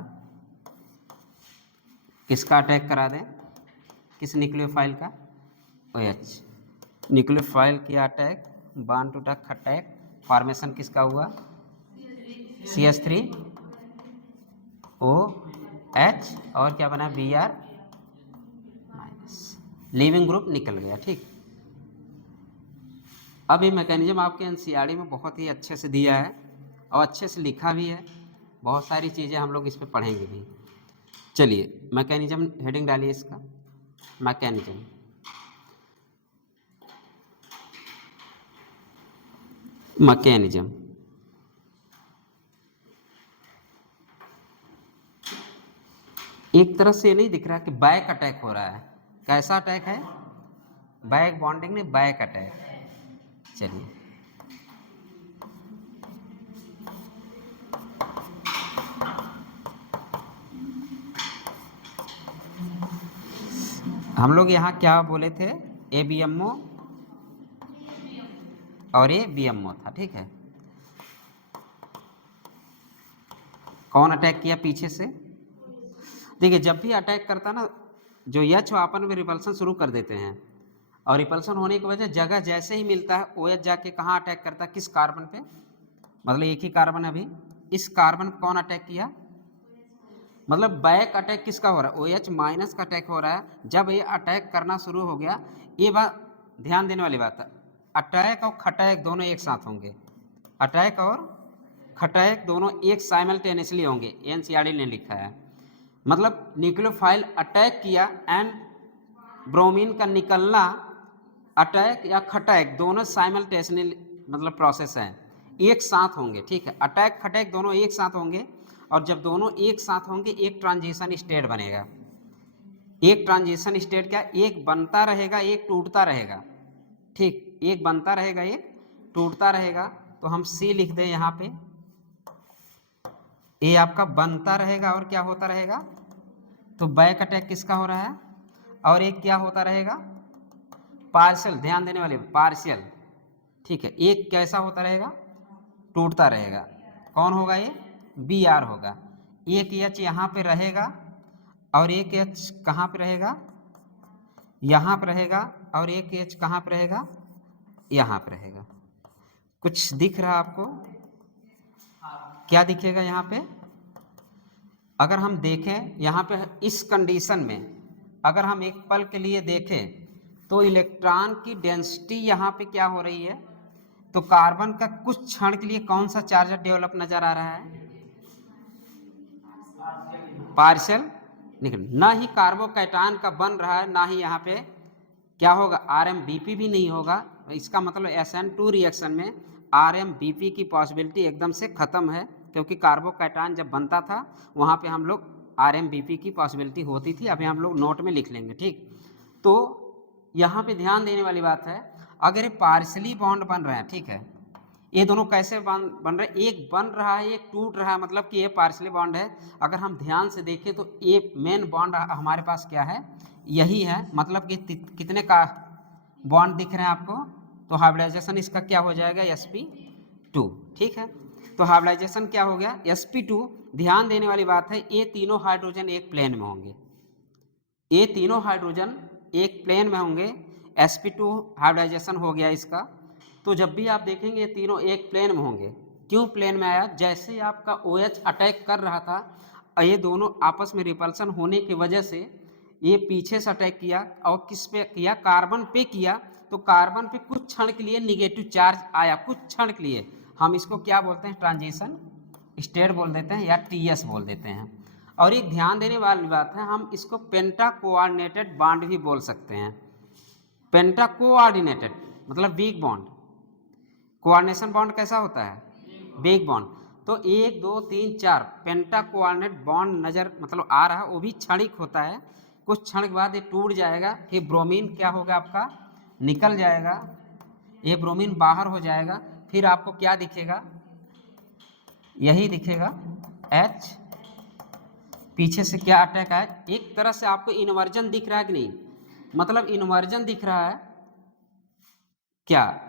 किसका अटैक करा दें, किस न्यूक्लियोफाइल का, OH, न्यूक्लियोफाइल की attack, bond to touch attack, formation किसका हुआ, CH3OH, और क्या बना, Br माइनस, लीविंग ग्रुप निकल गया। ठीक, अब ये मैकेनिज्म आपके एनसीईआरटी में बहुत ही अच्छे से दिया है और अच्छे से लिखा भी है, बहुत सारी चीज़ें हम लोग इस पे पढ़ेंगे भी। चलिए मैकेनिज्म हेडिंग डालिए इसका, मैकेनिज्म। मैकेनिज्म एक तरह से नहीं दिख रहा कि बैक अटैक हो रहा है, कैसा अटैक है, बैक बॉन्डिंग नहीं, बैक अटैक। चलिए हम लोग यहाँ क्या बोले थे, ABMO और ये BMO था, ठीक है। कौन अटैक किया पीछे से, देखिए जब भी अटैक करता ना, जो H आपन में रिपल्सन शुरू कर देते हैं, और रिपल्सन होने की वजह जगह जैसे ही मिलता है OH जाके कहाँ अटैक करता है, किस कार्बन पे, मतलब एक ही कार्बन है अभी, इस कार्बन पे कौन अटैक किया, मतलब बैक अटैक किसका हो रहा है, OH माइनस का अटैक हो रहा है। जब ये अटैक करना शुरू हो गया, ये बात ध्यान देने वाली बात है, अटैक और खटैक दोनों एक साथ होंगे, अटैक और खटैक दोनों एक साइमल्टेनियसली होंगे, एनसीईआरटी ने लिखा है। मतलब न्यूक्लियोफाइल अटैक किया एंड ब्रोमीन का निकलना, अटैक या खटैक दोनों साइमल्टेनियसली मतलब प्रोसेस है, एक साथ होंगे, ठीक है। अटैक खटैक दोनों एक साथ होंगे, और जब दोनों एक साथ होंगे एक ट्रांजिशन स्टेट बनेगा। एक ट्रांजिशन स्टेट क्या, एक बनता रहेगा एक टूटता रहेगा, ठीक, एक बनता रहेगा एक टूटता रहेगा। तो हम C लिख दें यहाँ पे, ये आपका बनता रहेगा और क्या होता रहेगा, तो बैक अटैक किसका हो रहा है, और एक क्या होता रहेगा, पार्शियल, ध्यान देने वाले पार्शियल, ठीक है। एक कैसा होता रहेगा, टूटता रहेगा, कौन होगा ये, Br होगा। एक H यहाँ पे रहेगा और एक H कहाँ पे रहेगा, यहाँ पे रहेगा, और एक H कहाँ पे रहेगा, यहाँ पे रहेगा। कुछ दिख रहा आपको, क्या दिखेगा यहाँ पे, अगर हम देखें यहाँ पे इस कंडीशन में, अगर हम एक पल के लिए देखें तो इलेक्ट्रॉन की डेंसिटी यहाँ पे क्या हो रही है, तो कार्बन का कुछ क्षण के लिए कौन सा चार्ज डेवलप नजर आ रहा है, पार्शियल निकल, ना ही कार्बोकैटायन का बन रहा है, ना ही यहाँ पे क्या होगा, RMBP भी नहीं होगा। इसका मतलब SN2 रिएक्शन में RMBP की पॉसिबिलिटी एकदम से खत्म है, क्योंकि कार्बोकैटायन जब बनता था वहाँ पे हम लोग RMBP की पॉसिबिलिटी होती थी, अभी हम लोग नोट में लिख लेंगे, ठीक। तो यहाँ पे ध्यान देने वाली बात है, अगर ये पार्शली बॉन्ड बन रहे हैं, ठीक है, ये दोनों कैसे बन रहे हैं, एक बन रहा है एक टूट रहा है, मतलब कि ये पार्शली बॉन्ड है। अगर हम ध्यान से देखें तो ये मेन बॉन्ड हमारे पास क्या है, यही है, मतलब कि कितने का बॉन्ड दिख रहे हैं आपको, तो हाइब्रिडाइजेशन इसका क्या हो जाएगा, sp2, ठीक है। तो हाइब्रिडाइजेशन क्या हो गया, sp2। ध्यान देने वाली बात है, ये तीनों हाइड्रोजन एक प्लेन में होंगे, ये तीनों हाइड्रोजन एक प्लेन में होंगे, sp2 हाइब्रिडाइजेशन हो गया इसका। तो जब भी आप देखेंगे ये तीनों एक प्लेन में होंगे, क्यों प्लेन में आया, जैसे ही आपका OH अटैक कर रहा था, ये दोनों आपस में रिपल्सन होने की वजह से ये पीछे से अटैक किया, और किस पे किया, कार्बन पे किया, तो कार्बन पे कुछ क्षण के लिए निगेटिव चार्ज आया, कुछ क्षण के लिए, हम इसको क्या बोलते हैं, ट्रांजिशन स्टेट बोल देते हैं या टीएस बोल देते हैं। और एक ध्यान देने वाली बात है, हम इसको पेंटा कोऑर्डिनेटेड बॉन्ड भी बोल सकते हैं। पेंटा कोऑर्डिनेटेड मतलब वीक बॉन्ड, कोऑर्डिनेशन बॉन्ड कैसा होता है, वीक बॉन्ड। तो 1 2 3 4 पेंटा कोऑर्डिनेट बॉन्ड नजर मतलब आ रहा है, वो भी क्षणिक होता है, कुछ क्षण के बाद ये टूट जाएगा, फिर ब्रोमीन क्या होगा आपका, निकल जाएगा, ये ब्रोमीन बाहर हो जाएगा, फिर आपको क्या दिखेगा, यही दिखेगा H, पीछे से क्या अटैक आया, एक तरह से आपको इन्वर्जन दिख रहा है कि नहीं, मतलब इन्वर्जन दिख रहा है क्या।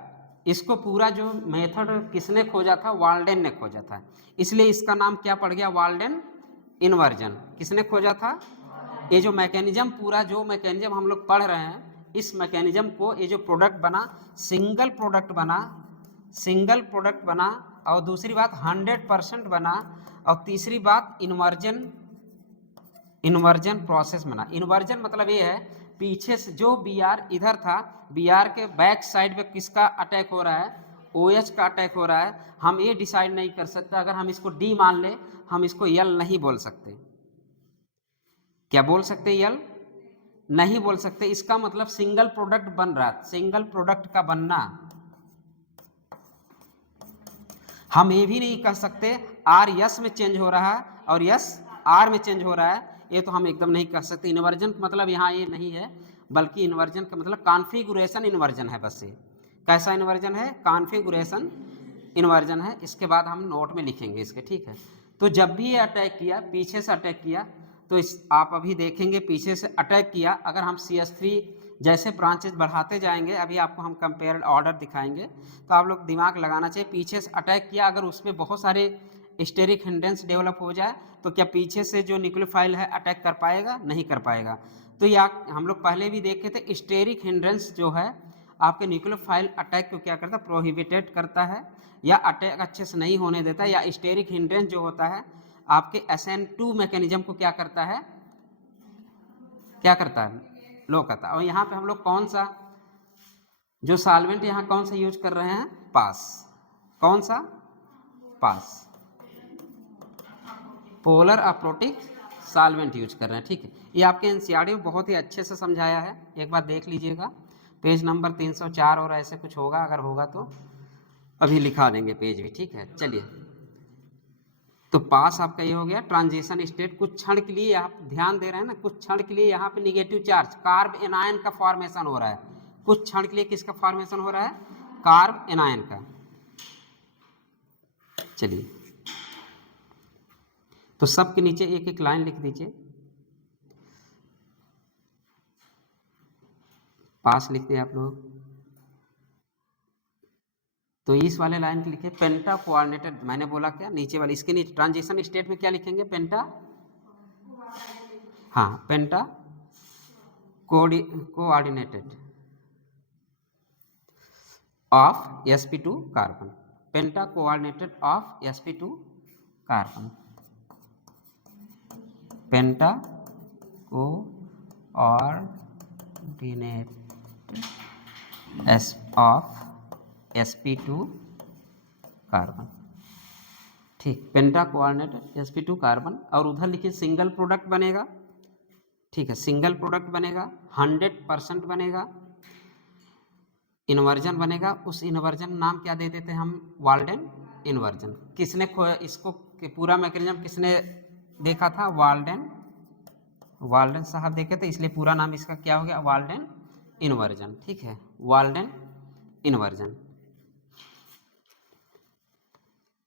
इसको पूरा जो मेथड किसने खोजा था, वाल्डेन ने खोजा था, इसलिए इसका नाम क्या पड़ गया, वाल्डेन इन्वर्जन। किसने खोजा था, ये जो मैकेनिज्म पूरा जो मैकेनिज्म हम लोग पढ़ रहे हैं, इस मैकेनिज्म को ये जो प्रोडक्ट बना, सिंगल प्रोडक्ट बना, सिंगल प्रोडक्ट बना, और दूसरी बात 100% बना, और तीसरी बात इन्वर्जन, इन्वर्जन प्रोसेस बना। इन्वर्जन मतलब ये है पीछे से जो Br इधर था, Br के बैक साइड पे किसका अटैक हो रहा है, OH का अटैक हो रहा है, हम ये डिसाइड नहीं कर सकते, अगर हम इसको D मान ले, हम इसको L नहीं बोल सकते। क्या बोल सकते, L नहीं बोल सकते, इसका मतलब सिंगल प्रोडक्ट बन रहा है, सिंगल प्रोडक्ट का बनना। हम ये भी नहीं कह सकते R S में चेंज हो रहा है और S R में चेंज हो रहा है, ये तो हम एकदम नहीं कह सकते। इन्वर्जन का मतलब यहाँ ये नहीं है, बल्कि इन्वर्जन का मतलब कॉन्फ़िगरेशन इन्वर्जन है, बस ये कैसा इन्वर्जन है, कॉन्फ़िगरेशन इन्वर्जन है। इसके बाद हम नोट में लिखेंगे इसके, ठीक है। तो जब भी ये अटैक किया, पीछे से अटैक किया, तो इस आप अभी देखेंगे पीछे से अटैक किया, अगर हम CH3 जैसे ब्रांचेज बढ़ाते जाएंगे, अभी आपको हम कंपेयर ऑर्डर दिखाएंगे, तो आप लोग दिमाग लगाना चाहिए, पीछे से अटैक किया, अगर उसमें बहुत सारे स्टेरिक हिंड्रेंस डेवलप हो जाए, तो क्या पीछे से जो न्यूक्लियोफाइल है अटैक कर पाएगा, नहीं कर पाएगा। तो या हम लोग पहले भी देखे थे, स्टेरिक हिंड्रेंस जो है आपके न्यूक्लियोफाइल अटैक को क्या करता है, प्रोहिबिटेड करता है, या अटैक अच्छे से नहीं होने देता, या स्टेरिक हिंड्रेंस जो होता है आपके SN2 मैकेनिज्म को क्या करता है, क्या करता है, लो करता है। और यहाँ पे हम लोग कौन सा जो सॉल्वेंट यहाँ कौन सा यूज कर रहे हैं, पास, कौन सा, पास, पोलर अप्रोटिक सॉल्वेंट यूज कर रहे हैं, ठीक है। ये आपके एनसीईआरटी में बहुत ही अच्छे से समझाया है, एक बार देख लीजिएगा, पेज नंबर 304 और ऐसे कुछ होगा, अगर होगा तो अभी लिखा देंगे पेज भी, ठीक है। चलिए, तो पास आपका ये हो गया ट्रांजिशन स्टेट, कुछ क्षण के लिए आप ध्यान दे रहे हैं ना, कुछ क्षण के लिए यहाँ पे निगेटिव चार्ज कार्ब एनायन का फॉर्मेशन हो रहा है, कुछ क्षण के लिए किसका फॉर्मेशन हो रहा है, कार्ब एनायन का। चलिए, तो सबके नीचे एक एक लाइन लिख दीजिए, पास लिखते हैं आप लोग। तो इस वाले लाइन के लिखिए पेंटा कोऑर्डिनेटेड, मैंने बोला क्या, नीचे वाले, इसके नीचे ट्रांजिशन स्टेट में क्या लिखेंगे, पेंटा, हाँ, penta coordinated of sp2 carbon, penta coordinated of sp2 carbon, penta coordinate of sp2 carbon, ठीक, पेंटा कोऑर्डिनेटेड sp2 कार्बन। और उधर लिखिए सिंगल प्रोडक्ट बनेगा, ठीक है, सिंगल प्रोडक्ट बनेगा, 100% बनेगा, इन्वर्जन बनेगा, उस इन्वर्जन नाम क्या दे देते हैं हम, वाल्डेन इन्वर्जन। किसने इसको पूरा मैकेनिज्म किसने देखा था, वाल्डेन, वाल्डेन साहब देखे थे, इसलिए पूरा नाम इसका क्या हो गया, वाल्डेन इन्वर्जन, ठीक है, वाल्डेन इन्वर्जन।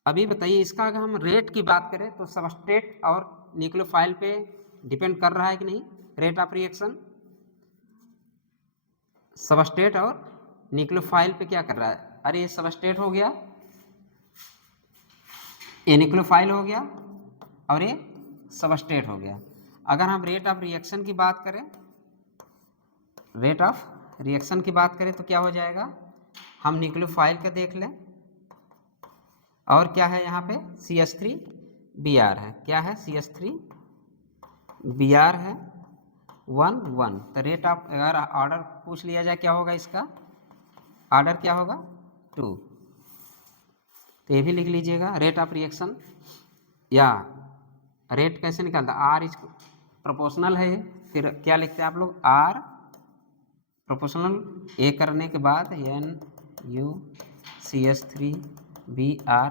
अभी बताइए, इसका अगर हम रेट की बात करें तो सबस्ट्रेट और न्यूक्लियोफाइल पे डिपेंड कर रहा है कि नहीं, रेट ऑफ रिएक्शन सबस्ट्रेट और न्यूक्लियोफाइल पे क्या कर रहा है, अरे ये सबस्ट्रेट हो गया, ये न्यूक्लियोफाइल हो गया, और ये सबस्ट्रेट हो गया। अगर हम रेट ऑफ रिएक्शन की बात करें, रेट ऑफ रिएक्शन की बात करें तो क्या हो जाएगा, हम न्यूक्लियोफाइल का देख लें, और क्या है यहाँ पे CH3Br है, क्या है CH3Br है 1 1। तो रेट ऑफ, अगर ऑर्डर पूछ लिया जाए क्या होगा इसका, ऑर्डर क्या होगा 2। तो ये भी लिख लीजिएगा, रेट ऑफ रिएक्शन या रेट कैसे निकालता, आर इज प्रोपोर्शनल है, फिर क्या लिखते हैं आप लोग, आर प्रोपोर्शनल ए करने के बाद NuCH3Br,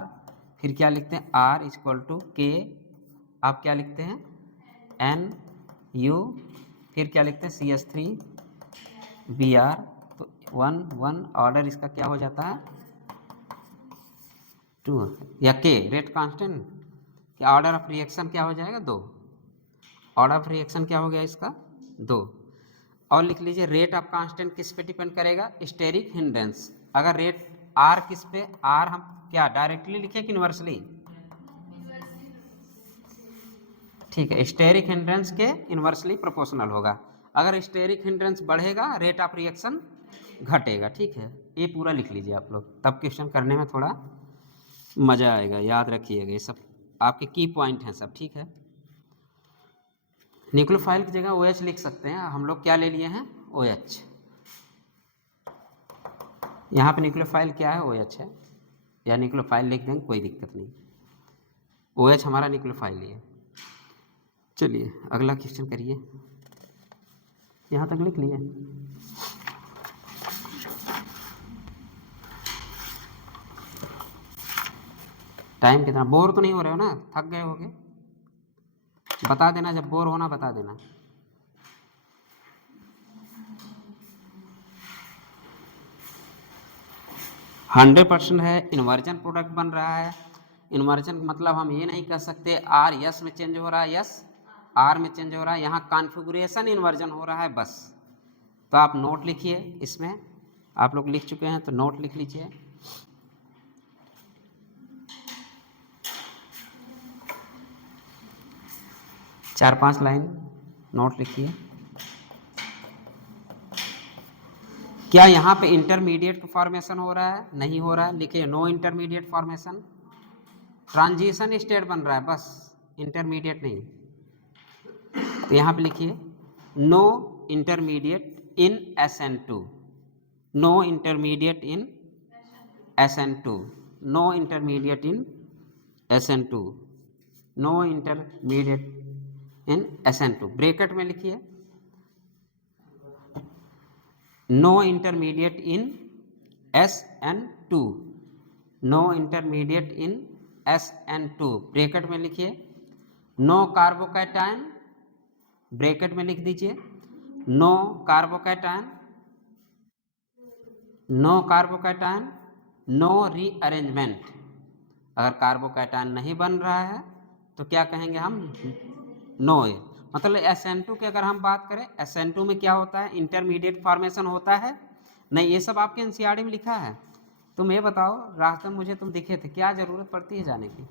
फिर क्या लिखते हैं R इक्वल टू के, आप क्या लिखते हैं Nu, फिर क्या लिखते हैं CH3Br, तो 1 1 ऑर्डर इसका क्या हो जाता है 2, या के रेट कांस्टेंट, क्या ऑर्डर ऑफ रिएक्शन क्या हो जाएगा 2, ऑर्डर ऑफ रिएक्शन क्या हो गया इसका 2। और लिख लीजिए रेट ऑफ कांस्टेंट किस पे डिपेंड करेगा, स्टेरिक हिंड्रेंस। अगर रेट आर किस पे, आर हम क्या डायरेक्टली लिखे कि इन्वर्सली, ठीक है, स्टेरिक हिंड्रेंस के इन्वर्सली प्रोपोर्शनल होगा। अगर स्टेरिक हिंड्रेंस बढ़ेगा रेट ऑफ रिएक्शन घटेगा, ठीक है, ये पूरा लिख लीजिए आप लोग, तब क्वेश्चन करने में थोड़ा मजा आएगा, याद रखिएगा, ये सब आपके की पॉइंट हैं सब, ठीक है। न्यूक्लियोफाइल की जगह OH लिख सकते हैं, हम लोग क्या ले लिए हैं OH, यहाँ पे न्यूक्लियोफाइल क्या है OH है, या न्यूक्लियोफाइल लिख देंगे कोई दिक्कत नहीं, OH हमारा न्यूक्लियोफाइल ही है। चलिए अगला क्वेश्चन करिए, यहाँ तक लिख लिए, टाइम कितना, बोर तो नहीं हो रहे हो ना, थक गए होगे, बता देना जब बोर होना, बता देना। %100 है, इन्वर्जन प्रोडक्ट बन रहा है, इन्वर्जन मतलब हम ये नहीं कह सकते आर यस में चेंज हो रहा है, यस आर में चेंज हो रहा है, यहाँ कॉन्फ़िगरेशन इन्वर्जन हो रहा है बस। तो आप नोट लिखिए, इसमें आप लोग लिख चुके हैं तो नोट लिख लीजिए, चार 5 लाइन नोट लिखिए। क्या यहाँ पे इंटरमीडिएट फॉर्मेशन हो रहा है, नहीं हो रहा है, लिखिए no intermediate formation, transition state बन रहा है बस, इंटरमीडिएट नहीं। तो यहाँ पे लिखिए no intermediate in SN2, no intermediate in SN2, no intermediate in SN2, no intermediate in SN2, bracket में लिखिए no intermediate in SN2, no intermediate in SN2, bracket में लिखिए नो कार्बोकैटायन, ब्रैकेट में लिख दीजिए no carbocation, no carbocation, no rearrangement. अगर carbocation नहीं बन रहा है तो क्या कहेंगे हम, नो। मतलब SN2 की अगर हम बात करें, SN2 में क्या होता है, इंटरमीडिएट फॉर्मेशन होता है, नहीं ये सब आपके NCERT में लिखा है। तुम ये बताओ, रास्ते में मुझे तुम दिखे थे, क्या ज़रूरत पड़ती है जाने की,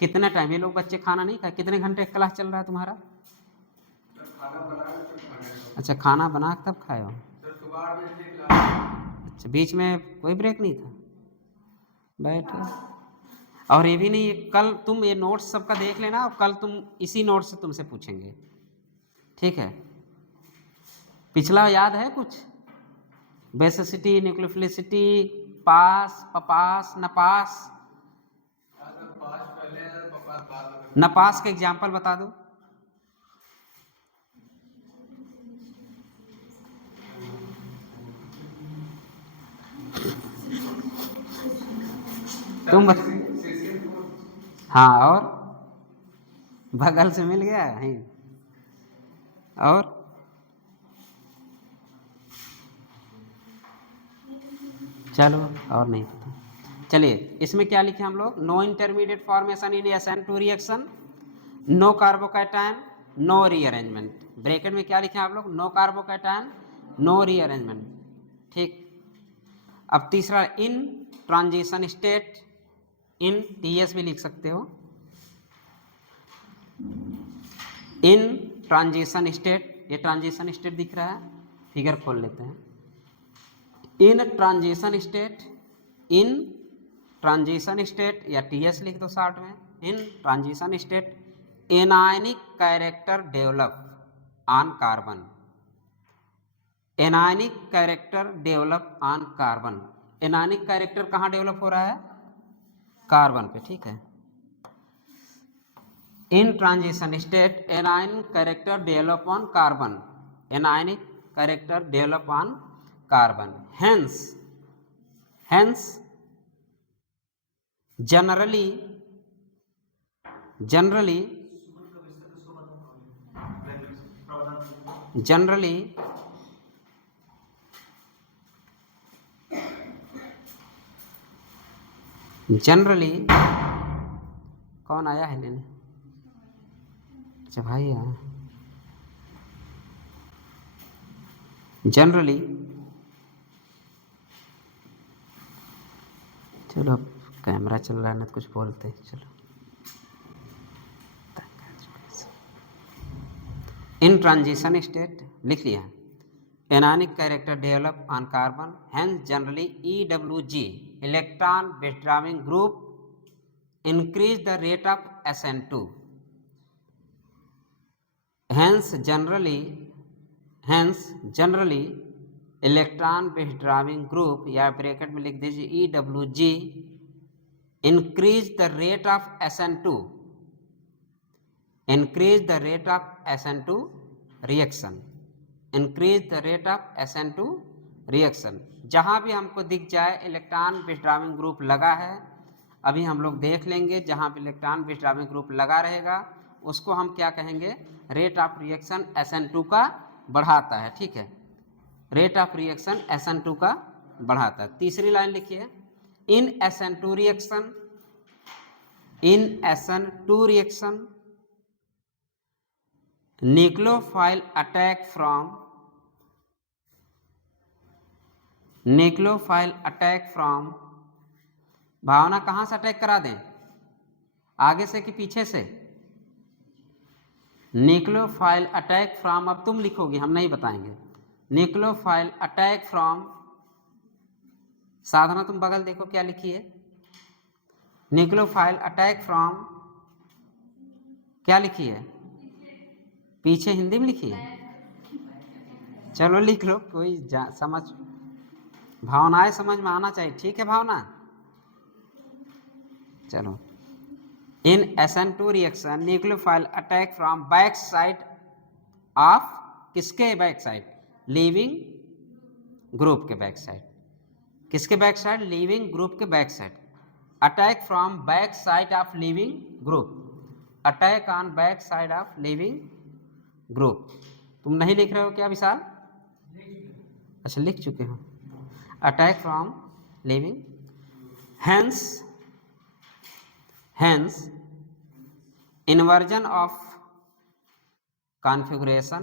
कितना टाइम, ये लोग बच्चे खाना नहीं खाए, कितने घंटे क्लास चल रहा है तुम्हारा, अच्छा खाना बना तब खाए हो, अच्छा बीच में कोई ब्रेक नहीं था, बैठो। और ये भी नहीं, कल तुम ये नोट्स सबका देख लेना, और कल तुम इसी नोट्स से तुमसे पूछेंगे, ठीक है। पिछला याद है कुछ, बेसिसिटी, न्यूक्लियोफिलिसिटी, पास, पपास, नपास, नपास का एग्जाम्पल बता दो, तुम हाँ, और बगल से मिल गया है, और चलो और नहीं पता, चलिए इसमें क्या लिखे हम लोग, no intermediate formation in SN2 reaction, no carbocation, no rearrangement, bracket में क्या लिखे आप लोग, नो कार्बोकैटायन, नो रीअरेंजमेंट, ठीक। अब तीसरा इन ट्रांजिशन स्टेट, इन TS भी लिख सकते हो, इन ट्रांजिशन स्टेट, ये ट्रांजिशन स्टेट दिख रहा है, फिगर खोल लेते हैं, इन ट्रांजिशन स्टेट, इन ट्रांजिशन स्टेट या TS लिख दो शॉर्ट में, इन transition state anionic character develop on carbon, anionic character develop on carbon. Anionic character कहाँ डेवलप हो रहा है? कार्बन पे, ठीक है। इन transition state anion character develop on carbon, anionic character develop on carbon, hence generally कौन आया है लेने? अच्छा भाई आया। जनरली, चलो अब कैमरा चल रहा है ना तो कुछ बोलते हैं, चलो। इन ट्रांजिशन स्टेट लिख लिया। Anionic character develop on carbon, hence generally EWG electron withdrawing group increase the rate of SN2, hence generally electron withdrawing group या ब्रैकेट में लिख दीजिए EWG increase the rate of SN2, increase the rate of SN2 reaction, increase the rate of SN2 reaction। जहाँ भी हमको दिख जाए electron withdrawing group लगा है, अभी हम लोग देख लेंगे, जहाँ भी इलेक्ट्रॉन विथड्रॉइंग ग्रुप लगा रहेगा उसको हम क्या कहेंगे? रेट ऑफ रिएक्शन SN2 का बढ़ाता है, ठीक है। रेट ऑफ रिएक्शन SN2 का बढ़ाता है। तीसरी लाइन लिखिए, in SN2 reaction nucleophile attack from, Bhavna कहाँ से अटैक करा दें? आगे से कि पीछे से? न्यूक्लियोफाइल अटैक फ्रॉम, अब तुम लिखोगी, हम नहीं बताएंगे। न्यूक्लियोफाइल अटैक फ्रॉम, साधना तुम बगल देखो क्या लिखी है? न्यूक्लियोफाइल अटैक फ्रॉम क्या लिखी है? पीछे हिंदी में लिखी है। चलो लिख लो, कोई समझ, भावनाएं समझ में आना चाहिए, ठीक है भावना? चलो, इन SN2 reaction nucleophile attack from back side of, किसके बैक साइड? लीविंग ग्रुप के बैक साइड। किसके बैक साइड? लीविंग ग्रुप के back side. Attack from back side of leaving group, attack on back side of leaving group. तुम नहीं लिख रहे हो क्या विशाल? अच्छा लिख चुके हो। Attack from leaving, hence inversion of configuration,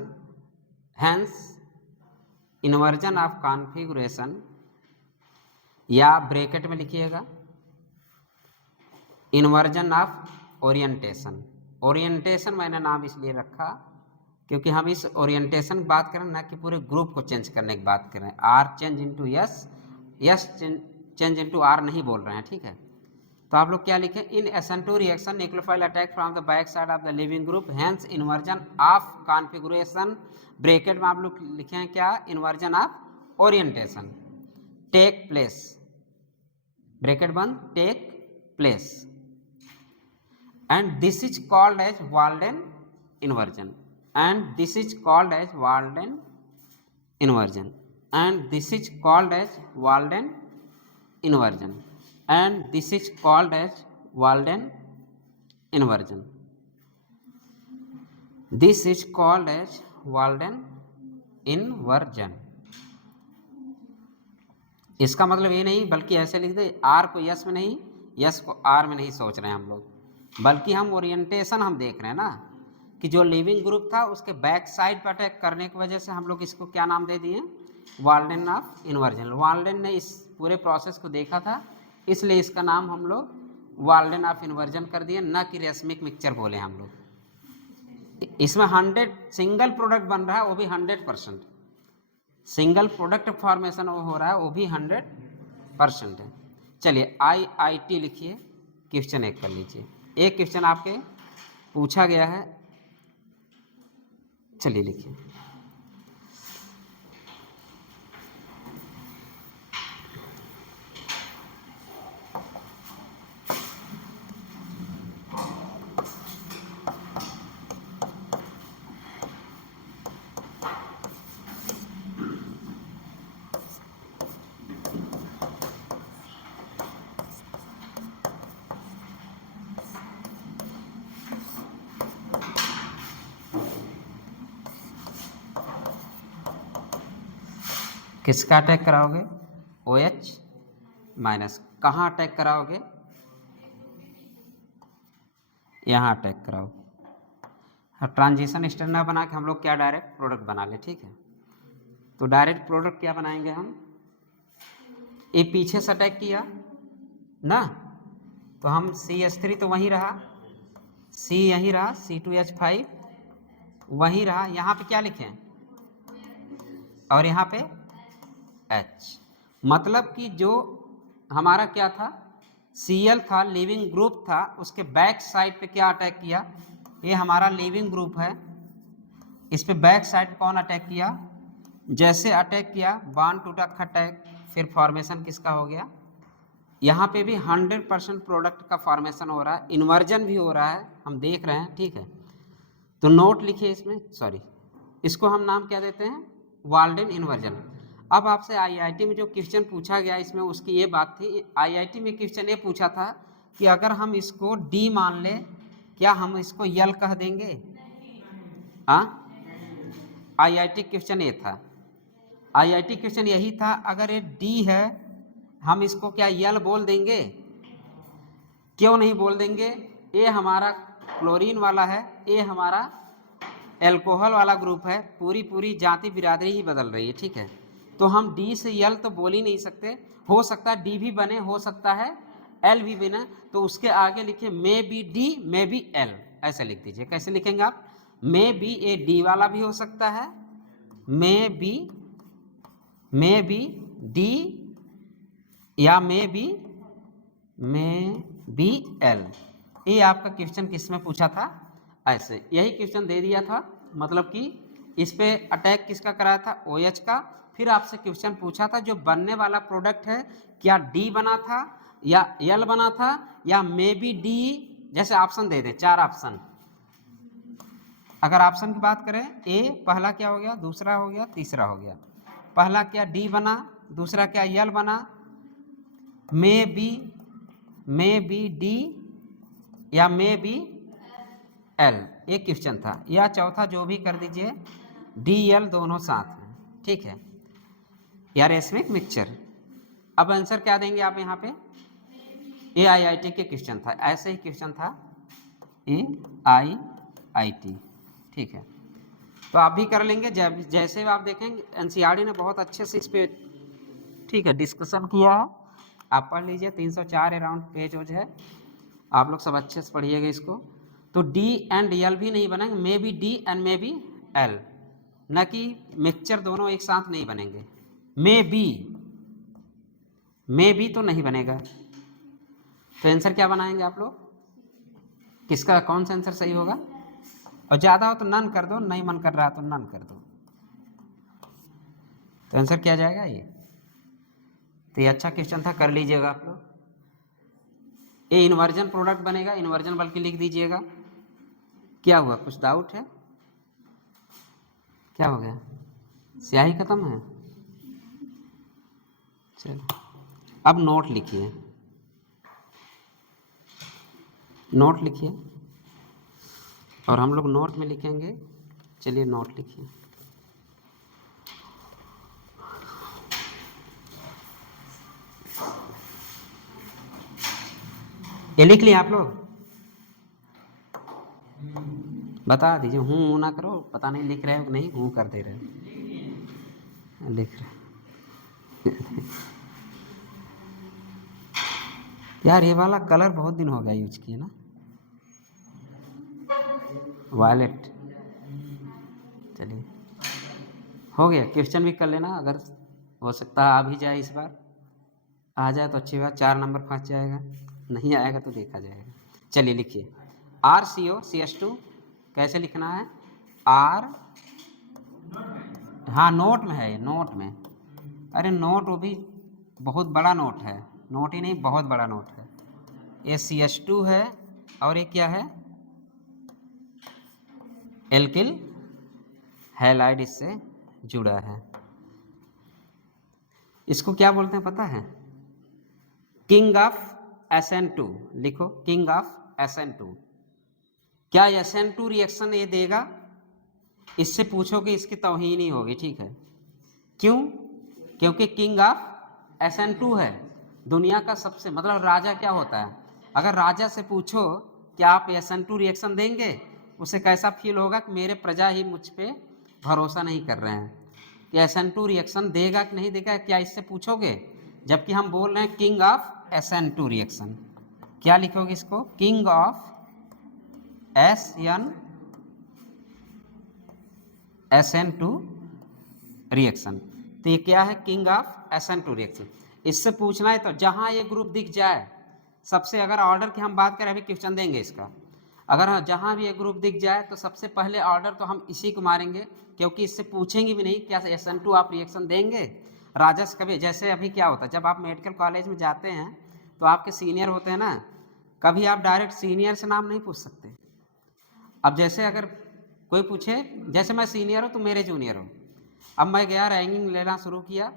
या ब्रैकेट में लिखिएगा इन्वर्जन ऑफ ओरिएंटेशन। ओरिएंटेशन मैंने नाम इसलिए रखा क्योंकि हम इस ओरिएंटेशन की बात करें ना कि पूरे ग्रुप को चेंज करने की बात करें। R change into yes change into R नहीं बोल रहे हैं, ठीक है। तो आप लोग क्या लिखें? In SN2 reaction nucleophile attack from the back side of the leaving group, hence inversion of configuration, bracket में आप लोग लिखे हैं क्या? Inversion of orientation take place, bracket बंद, take place, and this is called as Walden inversion, and this is called as Walden inversion, and this is called as Walden inversion, and this is called as Walden inversion, this is called as Walden inversion। इसका मतलब ये नहीं बल्कि ऐसे लिख दे, R को yes में नहीं, यस को R में नहीं सोच रहे हैं हम लोग, बल्कि हम ओरिएंटेशन हम देख रहे हैं ना कि जो लिविंग ग्रुप था उसके बैक साइड पर अटैक करने की वजह से हम लोग इसको क्या नाम दे दिए? Walden of inversion. वाल्डेन ने इस पूरे प्रोसेस को देखा था, इसलिए इसका नाम हम लोग वाल्डेन ऑफ इन्वर्जन कर दिए, न कि रेसमिक मिक्सचर बोले हम लोग। इसमें 100 सिंगल प्रोडक्ट बन रहा है, वो भी 100% सिंगल प्रोडक्ट फॉर्मेशन हो रहा है, वो भी 100% है। चलिए IIT लिखिए, क्वेश्चन एक कर लीजिए। एक क्वेश्चन आपके पूछा गया है, चलिए लिखिए। किसका अटैक कराओगे? OH minus. कहाँ अटैक कराओगे? यहाँ अटैक कराओ। ट्रांजिशन स्टेट बना के हम लोग क्या डायरेक्ट प्रोडक्ट बना ले, ठीक है। तो डायरेक्ट प्रोडक्ट क्या बनाएंगे हम? ये पीछे से अटैक किया ना, तो हम CH3 तो वहीं रहा, C यहीं रहा, C2H5 वहीं रहा। यहाँ पे क्या लिखें? और यहाँ पे H। मतलब कि जो हमारा क्या था, Cl था, लिविंग ग्रुप था, उसके बैक साइड पे क्या अटैक किया? ये हमारा लिविंग ग्रुप है, इस पे बैक साइड कौन अटैक किया? जैसे अटैक किया बॉन्ड टूटा अटैक, फिर फॉर्मेशन किसका हो गया? यहाँ पे भी 100% प्रोडक्ट का फॉर्मेशन हो रहा है, इन्वर्जन भी हो रहा है, हम देख रहे हैं, ठीक है। तो नोट लिखिए इसमें, सॉरी, इसको हम नाम क्या देते हैं? Walden inversion. अब आपसे IIT में जो क्वेश्चन पूछा गया इसमें उसकी ये बात थी, IIT में क्वेश्चन ये पूछा था कि अगर हम इसको D मान लें, क्या हम इसको यल कह देंगे? हाँ, IIT क्वेश्चन ये था, IIT क्वेश्चन यही था, अगर ये D है हम इसको क्या यल बोल देंगे? क्यों नहीं बोल देंगे? ये हमारा क्लोरीन वाला है, ये हमारा एल्कोहल वाला ग्रुप है, पूरी जाति बिरादरी ही बदल रही है, ठीक है। तो हम D से यल तो बोल ही नहीं सकते, हो सकता है D भी बने, हो सकता है L भी बने, तो उसके आगे लिखिए may be D may be L, ऐसे लिख दीजिए। कैसे लिखेंगे आप? मे बी ए D वाला भी हो सकता है, मे बी D या मे बी L। ये आपका क्वेश्चन किस में पूछा था? ऐसे यही क्वेश्चन दे दिया था, मतलब कि इस पे अटैक किसका कराया था? OH का। फिर आपसे क्वेश्चन पूछा था जो बनने वाला प्रोडक्ट है क्या D बना था या L बना था या मे बी D, जैसे ऑप्शन दे दे, 4 ऑप्शन। अगर ऑप्शन की बात करें, A पहला क्या हो गया, दूसरा हो गया, तीसरा हो गया। पहला क्या D बना, दूसरा क्या L बना, मे बी D या मे बी L, एक क्वेश्चन था। या चौथा जो भी कर दीजिए DL दोनों साथ में, ठीक है, या रेशमिक मिक्सचर। अब आंसर क्या देंगे आप यहाँ पे? AIIT के क्वेश्चन था, ऐसे ही क्वेश्चन था AIIT, ठीक है। तो आप भी कर लेंगे, जैसे आप देखेंगे NCERT ने बहुत अच्छे से इस पे, ठीक है, डिस्कशन किया है। आप पढ़ लीजिए, 304 अराउंड पेज है, आप लोग सब अच्छे से पढ़िएगा इसको। तो D एंड L भी नहीं बनेंगे, may be D and may be L, न कि मिक्सचर दोनों एक साथ नहीं बनेंगे। मे बी तो नहीं बनेगा। तो आंसर क्या बनाएंगे आप लोग? किसका, कौन सा आंसर सही होगा? और ज़्यादा हो तो नन कर दो, नहीं मन कर रहा तो नन कर दो। तो आंसर क्या जाएगा ये? तो ये अच्छा क्वेश्चन था, कर लीजिएगा आप लोग। ये इन्वर्जन प्रोडक्ट बनेगा, इन्वर्जन बल्कि लिख दीजिएगा। क्या हुआ, कुछ डाउट है? क्या हो गया, स्याही खत्म है? चलो अब नोट लिखिए, नोट लिखिए, और हम लोग नोट में लिखेंगे। चलिए नोट लिखिए। ये लिख लिए आप लोग? बता दीजिए, हूँ ना करो, पता नहीं लिख रहे हो कि नहीं, हूँ कर दे रहे हो, लिख रहे यार ये वाला कलर बहुत दिन हो गया यूज किए ना, वायलेट। चलिए हो गया, क्वेश्चन भी कर लेना, अगर हो सकता है आ भी जाए, इस बार आ जाए तो अच्छी बात, 4 नंबर फंस जाएगा, नहीं आएगा तो देखा जाएगा। चलिए लिखिए, RCOCH2 कैसे लिखना है? R, हाँ नोट में है, ये नोट में, अरे नोट वो भी बहुत बड़ा नोट है, नोट ही नहीं बहुत बड़ा नोट है। ये CH2 है और ये क्या है? एल्किल हैलाइड इससे जुड़ा है। इसको क्या बोलते हैं पता है? किंग ऑफ SN2 लिखो, किंग ऑफ SN2। क्या SN2 रिएक्शन ये देगा? इससे पूछोगे इसकी तौहीन ही होगी, ठीक है। क्यों? क्योंकि किंग ऑफ SN2 है, दुनिया का सबसे, मतलब राजा क्या होता है? अगर राजा से पूछो कि आप SN2 रिएक्शन देंगे, उसे कैसा फील होगा कि मेरे प्रजा ही मुझ पे भरोसा नहीं कर रहे हैं, कि SN2 रिएक्शन देगा कि नहीं देगा, क्या इससे पूछोगे? जबकि हम बोल रहे हैं किंग ऑफ SN2 रिएक्शन। क्या लिखोगे इसको? King of SN2 reaction. तो ये क्या है? King of SN2 reaction. इससे पूछना है तो जहां ये ग्रुप दिख जाए, सबसे, अगर ऑर्डर की हम बात करें, अभी क्वेश्चन देंगे इसका, अगर जहां भी ये ग्रुप दिख जाए तो सबसे पहले ऑर्डर तो हम इसी को मारेंगे, क्योंकि इससे पूछेंगे भी नहीं क्या SN2 आप रिएक्शन देंगे। राजा से कभी, जैसे अभी क्या होता है, जब आप मेडिकल कॉलेज में जाते हैं तो आपके सीनियर होते हैं ना, कभी आप डायरेक्ट सीनियर से नाम नहीं पूछ सकते। अब जैसे अगर कोई पूछे, जैसे मैं सीनियर हूँ तुम मेरे जूनियर हो, अब मैं गया रैंकिंग लेना शुरू किया,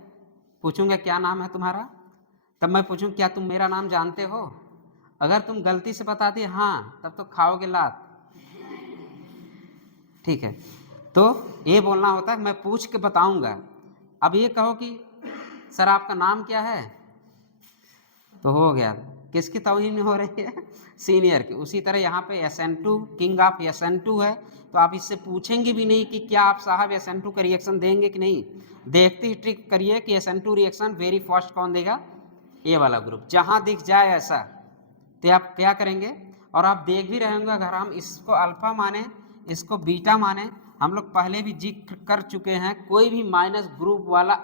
पूछूंगा क्या नाम है तुम्हारा, तब मैं पूछूं क्या तुम मेरा नाम जानते हो? अगर तुम गलती से बता दिए हाँ, तब तो खाओगे लात, ठीक है। तो ये बोलना होता है मैं पूछ के बताऊंगा। अब ये कहो कि सर आपका नाम क्या है, तो हो गया, किसकी तौहीन हो रही है? सीनियर की। उसी तरह यहाँ पे SN2, किंग ऑफ SN2 है, तो आप इससे पूछेंगे भी नहीं कि क्या आप साहब SN2 का रिएक्शन देंगे कि नहीं। देखते ही ट्रिक करिए कि SN2 रिएक्शन वेरी फर्स्ट कौन देगा? ये वाला ग्रुप। जहाँ दिख जाए ऐसा तो आप क्या करेंगे, और आप देख भी रहे होंगे, अगर हम इसको अल्फा माने, इसको बीटा माने, हम लोग पहले भी जिक्र कर चुके हैं, कोई भी माइनस ग्रुप वाला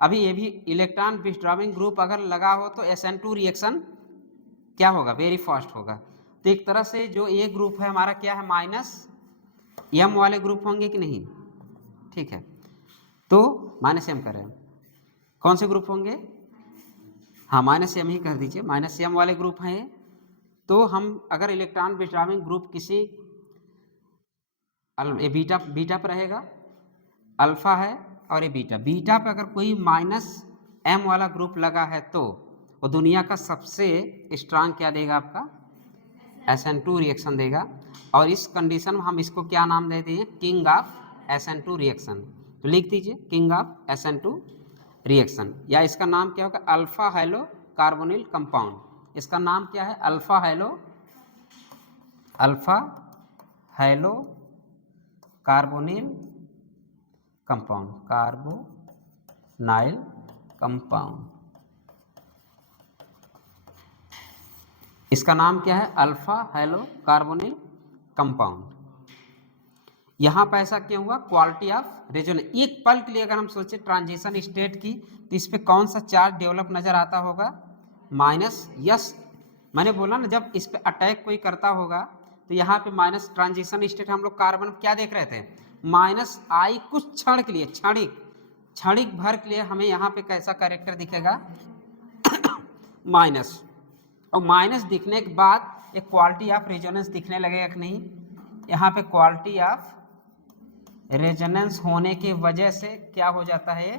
अभी ये भी इलेक्ट्रॉन विथड्रॉइंग ग्रुप अगर लगा हो तो SN2 रिएक्शन क्या होगा? वेरी फास्ट होगा। तो एक तरह से जो ये ग्रुप है हमारा क्या है? माइनस M वाले ग्रुप होंगे कि नहीं? ठीक है, तो माइनस M करें, कौन से ग्रुप होंगे? हाँ, माइनस M ही कर दीजिए, माइनस M वाले ग्रुप हैं। तो हम अगर इलेक्ट्रॉन विथड्रॉइंग ग्रुप किसी बीटा पर रहेगा, अल्फा है और ये बीटा पे अगर कोई माइनस M वाला ग्रुप लगा है तो वो दुनिया का सबसे स्ट्रांग क्या देगा? आपका SN2 रिएक्शन देगा। और इस कंडीशन में हम इसको क्या नाम देते हैं? King of SN2 reaction. तो लिख दीजिए किंग ऑफ SN2 रिएक्शन, या इसका नाम क्या होगा? Alpha hello carbonyl compound. इसका नाम क्या है? Alpha hello carbonyl compound, carbonyl compound. इसका नाम क्या है? Alpha hello carbonyl compound. यहां पर ऐसा क्यों हुआ? Quality of resonance. एक पल के लिए अगर हम सोचे ट्रांजिशन स्टेट की, तो इस पे कौन सा चार्ज डेवलप नजर आता होगा? माइनस। यस, मैंने बोला ना, जब इस पे अटैक कोई करता होगा तो यहाँ पे माइनस ट्रांजिशन स्टेट, हम लोग कार्बन क्या देख रहे थे? माइनस आई, कुछ क्षण के लिए, क्षणिक भर के लिए हमें यहाँ पे कैसा कैरेक्टर दिखेगा? माइनस। और माइनस दिखने के बाद एक क्वालिटी ऑफ रेजोनेंस दिखने लगेगा कि नहीं? यहाँ पे क्वालिटी ऑफ रेजोनेंस होने की वजह से क्या हो जाता है?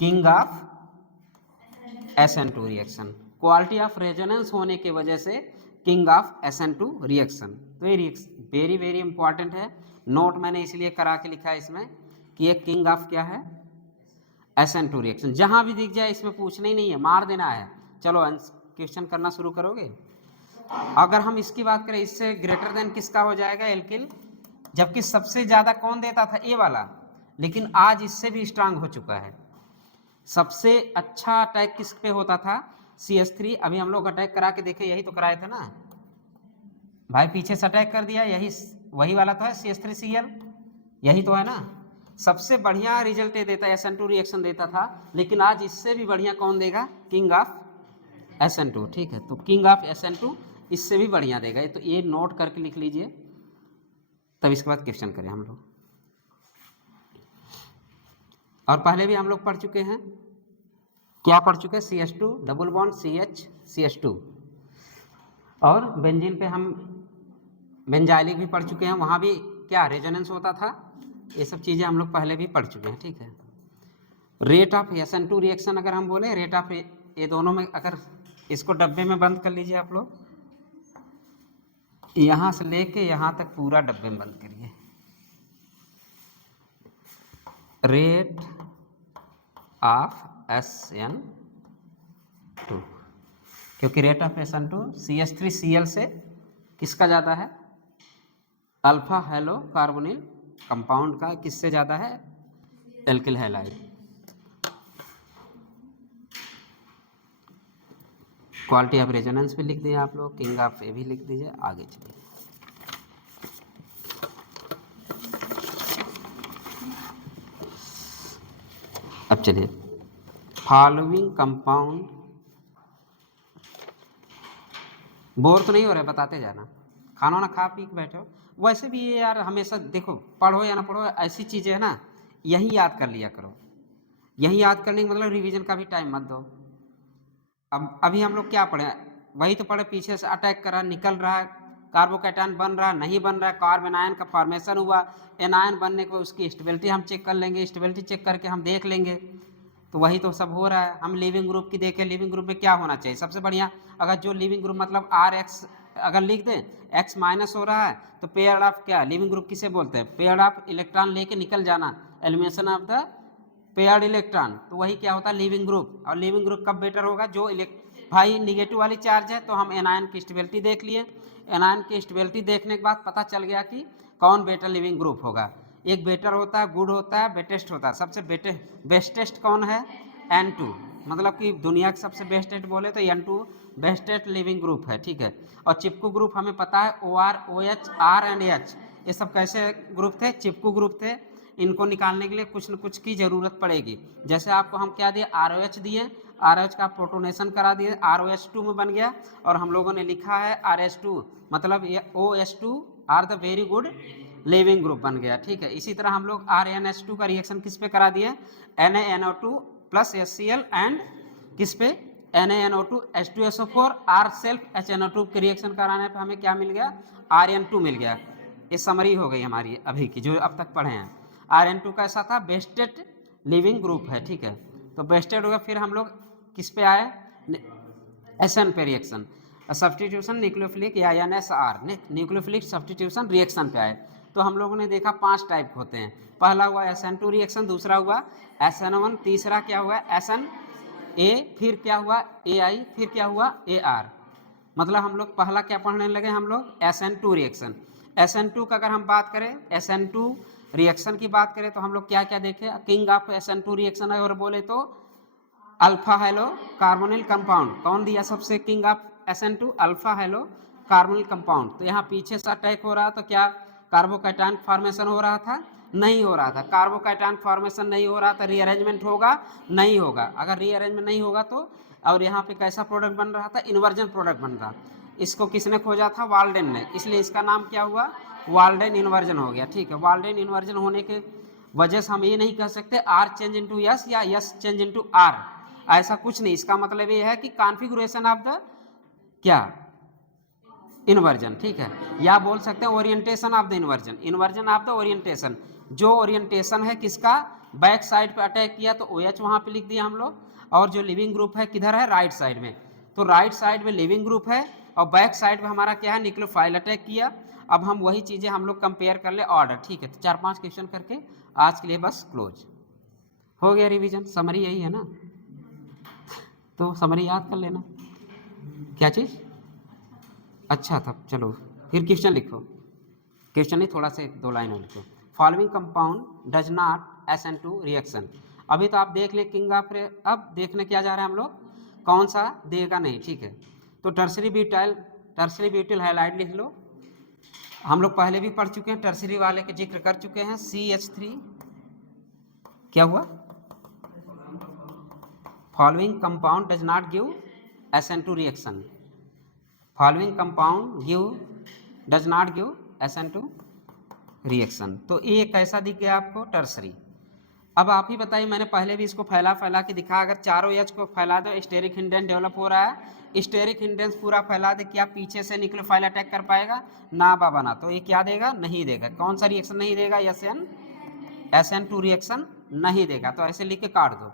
King of SN2 reaction. Quality of resonance होने की वजह से किंग ऑफ SN2 रिएक्शन। तो ये रिएक्शन वेरी वेरी इंपॉर्टेंट है। नोट मैंने इसलिए करा के लिखा है इसमें कि ये किंग ऑफ क्या है? SN2 reaction. जहां भी दिख जाए इसमें पूछना ही नहीं है, मार देना है। चलो क्वेश्चन करना शुरू करोगे। अगर हम इसकी बात करें, इससे ग्रेटर देन किसका हो जाएगा? एल्किल। जबकि सबसे ज्यादा कौन देता था? ए वाला, लेकिन आज इससे भी स्ट्रांग हो चुका है। सबसे अच्छा अटैक किस पे होता था? CH3। अभी हम लोग अटैक करा के देखे, यही तो कराए थे ना भाई, पीछे से अटैक कर दिया, यही वही वाला तो है CH3Cl, यही तो है ना। सबसे बढ़िया रिजल्ट देता है, SN2 रिएक्शन देता था, लेकिन आज इससे भी बढ़िया कौन देगा? King of SN2। ठीक है, तो किंग ऑफ SN2 इससे भी बढ़िया देगा। तो ये नोट करके लिख लीजिए, तब इसके बाद क्वेश्चन करें हम लोग। और पहले भी हम लोग पढ़ चुके हैं, क्या पढ़ चुके हैं? CH2 double bond CH2। और बेंजीन पे हम बेंजाइलिक भी पढ़ चुके हैं, वहाँ भी क्या रेजोनेंस होता था? ये सब चीज़ें हम लोग पहले भी पढ़ चुके हैं, ठीक है। रेट ऑफ SN2 रिएक्शन अगर हम बोले, रेट ऑफ ये दोनों में, अगर इसको डब्बे में बंद कर लीजिए आप लोग, यहाँ से लेके यहाँ तक पूरा डब्बे में बंद करिए। रेट ऑफ SN2, क्योंकि रेट ऑफ SN2 CH3Cl से किसका ज़्यादा है, अल्फा हेलो कार्बोनिल कंपाउंड का किससे ज़्यादा है, alkyl halide. Quality of resonance भी लिख दिए आप लोग, किंग ऑफ ए भी लिख दीजिए। आगे चलिए, अब चलिए फॉलोइंग कंपाउंड, बोर तो नहीं हो रहा, बताते जाना, खाना ना खा पी के बैठे हो। वैसे भी ये यार हमेशा देखो, पढ़ो या ना पढ़ो, ऐसी चीज़ें है ना, यही याद कर लिया करो। यही याद करने का मतलब रिवीजन का भी टाइम मत दो। अब अभी हम लोग क्या पढ़े, वही तो पढ़े, पीछे से अटैक कर रहा, निकल रहा है, कार्बोकैटायन बन रहा, नहीं बन रहा है, कार्बन आयन का फॉर्मेशन हुआ, एनायन बनने के बाद उसकी स्टेबिलिटी हम चेक कर लेंगे, स्टेबिलिटी चेक करके हम देख लेंगे। तो वही तो सब हो रहा है। हम लिविंग ग्रुप की देखें, लिविंग ग्रुप में क्या होना चाहिए सबसे बढ़िया, अगर जो लिविंग ग्रुप मतलब RX अगर लिख दें, X माइनस हो रहा है तो पेयर ऑफ क्या, लिविंग ग्रुप किसे बोलते हैं, पेयर ऑफ इलेक्ट्रॉन लेके निकल जाना, elimination of the paired electron, तो वही क्या होता है, लिविंग ग्रुप। और लिविंग ग्रुप कब बेटर होगा, जो भाई निगेटिव वाली चार्ज है, तो हम एनायन की स्टेबिलिटी देख लिए, एनायन की स्टेबिलिटी देखने के बाद पता चल गया कि कौन बेटर लिविंग ग्रुप होगा। एक बेटर होता है, गुड होता है, बेटेस्ट होता है। सबसे बेस्टेस्ट कौन है, N2, मतलब कि दुनिया के सबसे बेस्टेस्ट बोले तो N2 बेस्टेस्ट लिविंग ग्रुप है, ठीक है। और चिपकू ग्रुप हमें पता है OR, OH, R and H, ये सब कैसे ग्रुप थे, चिपकू ग्रुप थे। इनको निकालने के लिए कुछ न कुछ की ज़रूरत पड़ेगी। जैसे आपको हम क्या दिए, ROH दिए, RH का प्रोटोनेशन करा दिए, ROH2 में बन गया, और हम लोगों ने लिखा है RH2, मतलब ये OH2 are the very good leaving group बन गया, ठीक है। इसी तरह हम लोग RnH2 का रिएक्शन किस पे करा दिए, NaNO2 प्लस HCl एंड किस पे, NaNO2 H2SO4 R self HNO2 के रिएक्शन कराने पे हमें क्या मिल गया, Rn2 मिल गया। ये समरी हो गई हमारी अभी की जो अब तक पढ़े हैं। Rn2 कैसा था, बेस्टेड लिविंग ग्रुप है, ठीक है। तो बेस्टेड हो गया। फिर हम लोग किस पे आए, SN पे रिएक्शन, सब्सटीट्यूशन न्यूक्लियोफिलिक या NSR, न्यूक्लियोफिलिक सब्सटीट्यूशन रिएक्शन पे आए। तो हम लोगों ने देखा 5 टाइप होते हैं। पहला हुआ SN2 रिएक्शन, दूसरा हुआ SN1, तीसरा क्या हुआ SNA, फिर क्या हुआ AI, फिर क्या हुआ AR। मतलब हम लोग पहला क्या पढ़ने लगे, हम लोग SN2 रिएक्शन। SN2 का अगर हम बात करें, SN2 रिएक्शन की बात करें तो हम लोग क्या क्या देखे, किंग ऑफ SN2 रिएक्शन है, और बोले तो अल्फा हेलो कार्बोनिल कंपाउंड, कौन दिया सबसे king of SN2, alpha hello carbonyl compound. तो यहाँ पीछे से अटैक हो रहा, तो क्या कार्बोकैटायन फॉर्मेशन हो रहा था, नहीं हो रहा था। कार्बोकैटायन फॉर्मेशन नहीं हो रहा था, रीअरेंजमेंट होगा, नहीं होगा। अगर रीअरेंजमेंट नहीं होगा तो, और यहाँ पे कैसा प्रोडक्ट बन रहा था, इन्वर्जन प्रोडक्ट बन रहा। इसको किसने खोजा था, वाल्डेन ने, इसलिए इसका नाम क्या हुआ, वाल्डेन इन्वर्जन हो गया, ठीक है। वाल्डेन इन्वर्जन होने के वजह से हम ये नहीं कह सकते R चेंज इंटू यस या यस चेंज इंटू R, ऐसा कुछ नहीं। इसका मतलब ये है कि कॉन्फ़िगरेशन ऑफ द क्या, इन्वर्जन, ठीक है। या बोल सकते हैं orientation of the inversion, inversion of the orientation, जो ओरिएंटेशन है किसका, बैक साइड पे अटैक किया तो OH वहां पे लिख दिया हम लोग, और जो लिविंग ग्रुप है किधर है, राइट साइड में, तो राइट साइड में लिविंग ग्रुप है, और बैक साइड में हमारा क्या है, न्यूक्लियोफाइल अटैक किया। अब हम वही चीजें हम लोग कंपेयर कर ले ऑर्डर, ठीक है। तो 4-5 क्वेश्चन करके आज के लिए बस क्लोज हो गया रिवीजन, समरी यही है ना, तो समरी याद कर लेना। क्या चीज़, अच्छा था, चलो फिर क्वेश्चन लिखो, क्वेश्चन नहीं, थोड़ा से 2 लाइन और लिखो। Following compound does not SN2 reaction, अभी तो आप देख ले किंग ऑफ, अब देखने क्या जा रहा है हम लोग, कौन सा देगा नहीं, ठीक है। तो टर्सरी ब्यूटाइल हाइलाइट लिख लो, हम लोग पहले भी पढ़ चुके हैं, टर्सरी वाले के जिक्र कर चुके हैं। CH3 क्या हुआ, following compound does not give SN2 reaction, following compound does not give SN2 reaction. तो ये कैसा दिख गया आपको, टर्सरी। अब आप ही बताइए, मैंने पहले भी इसको फैला के दिखा, अगर चारों एच को फैला दो, स्टेरिक हिंडेंस डेवलप हो रहा है, स्टेरिक हिंडेंस पूरा फैला दे, क्या पीछे से न्यूक्लियोफाइल अटैक कर पाएगा, ना बाबा ना। तो ये क्या देगा, नहीं देगा। कौन सा रिएक्शन नहीं देगा, SN SN2 रिएक्शन नहीं देगा, तो ऐसे लिख के काट दो।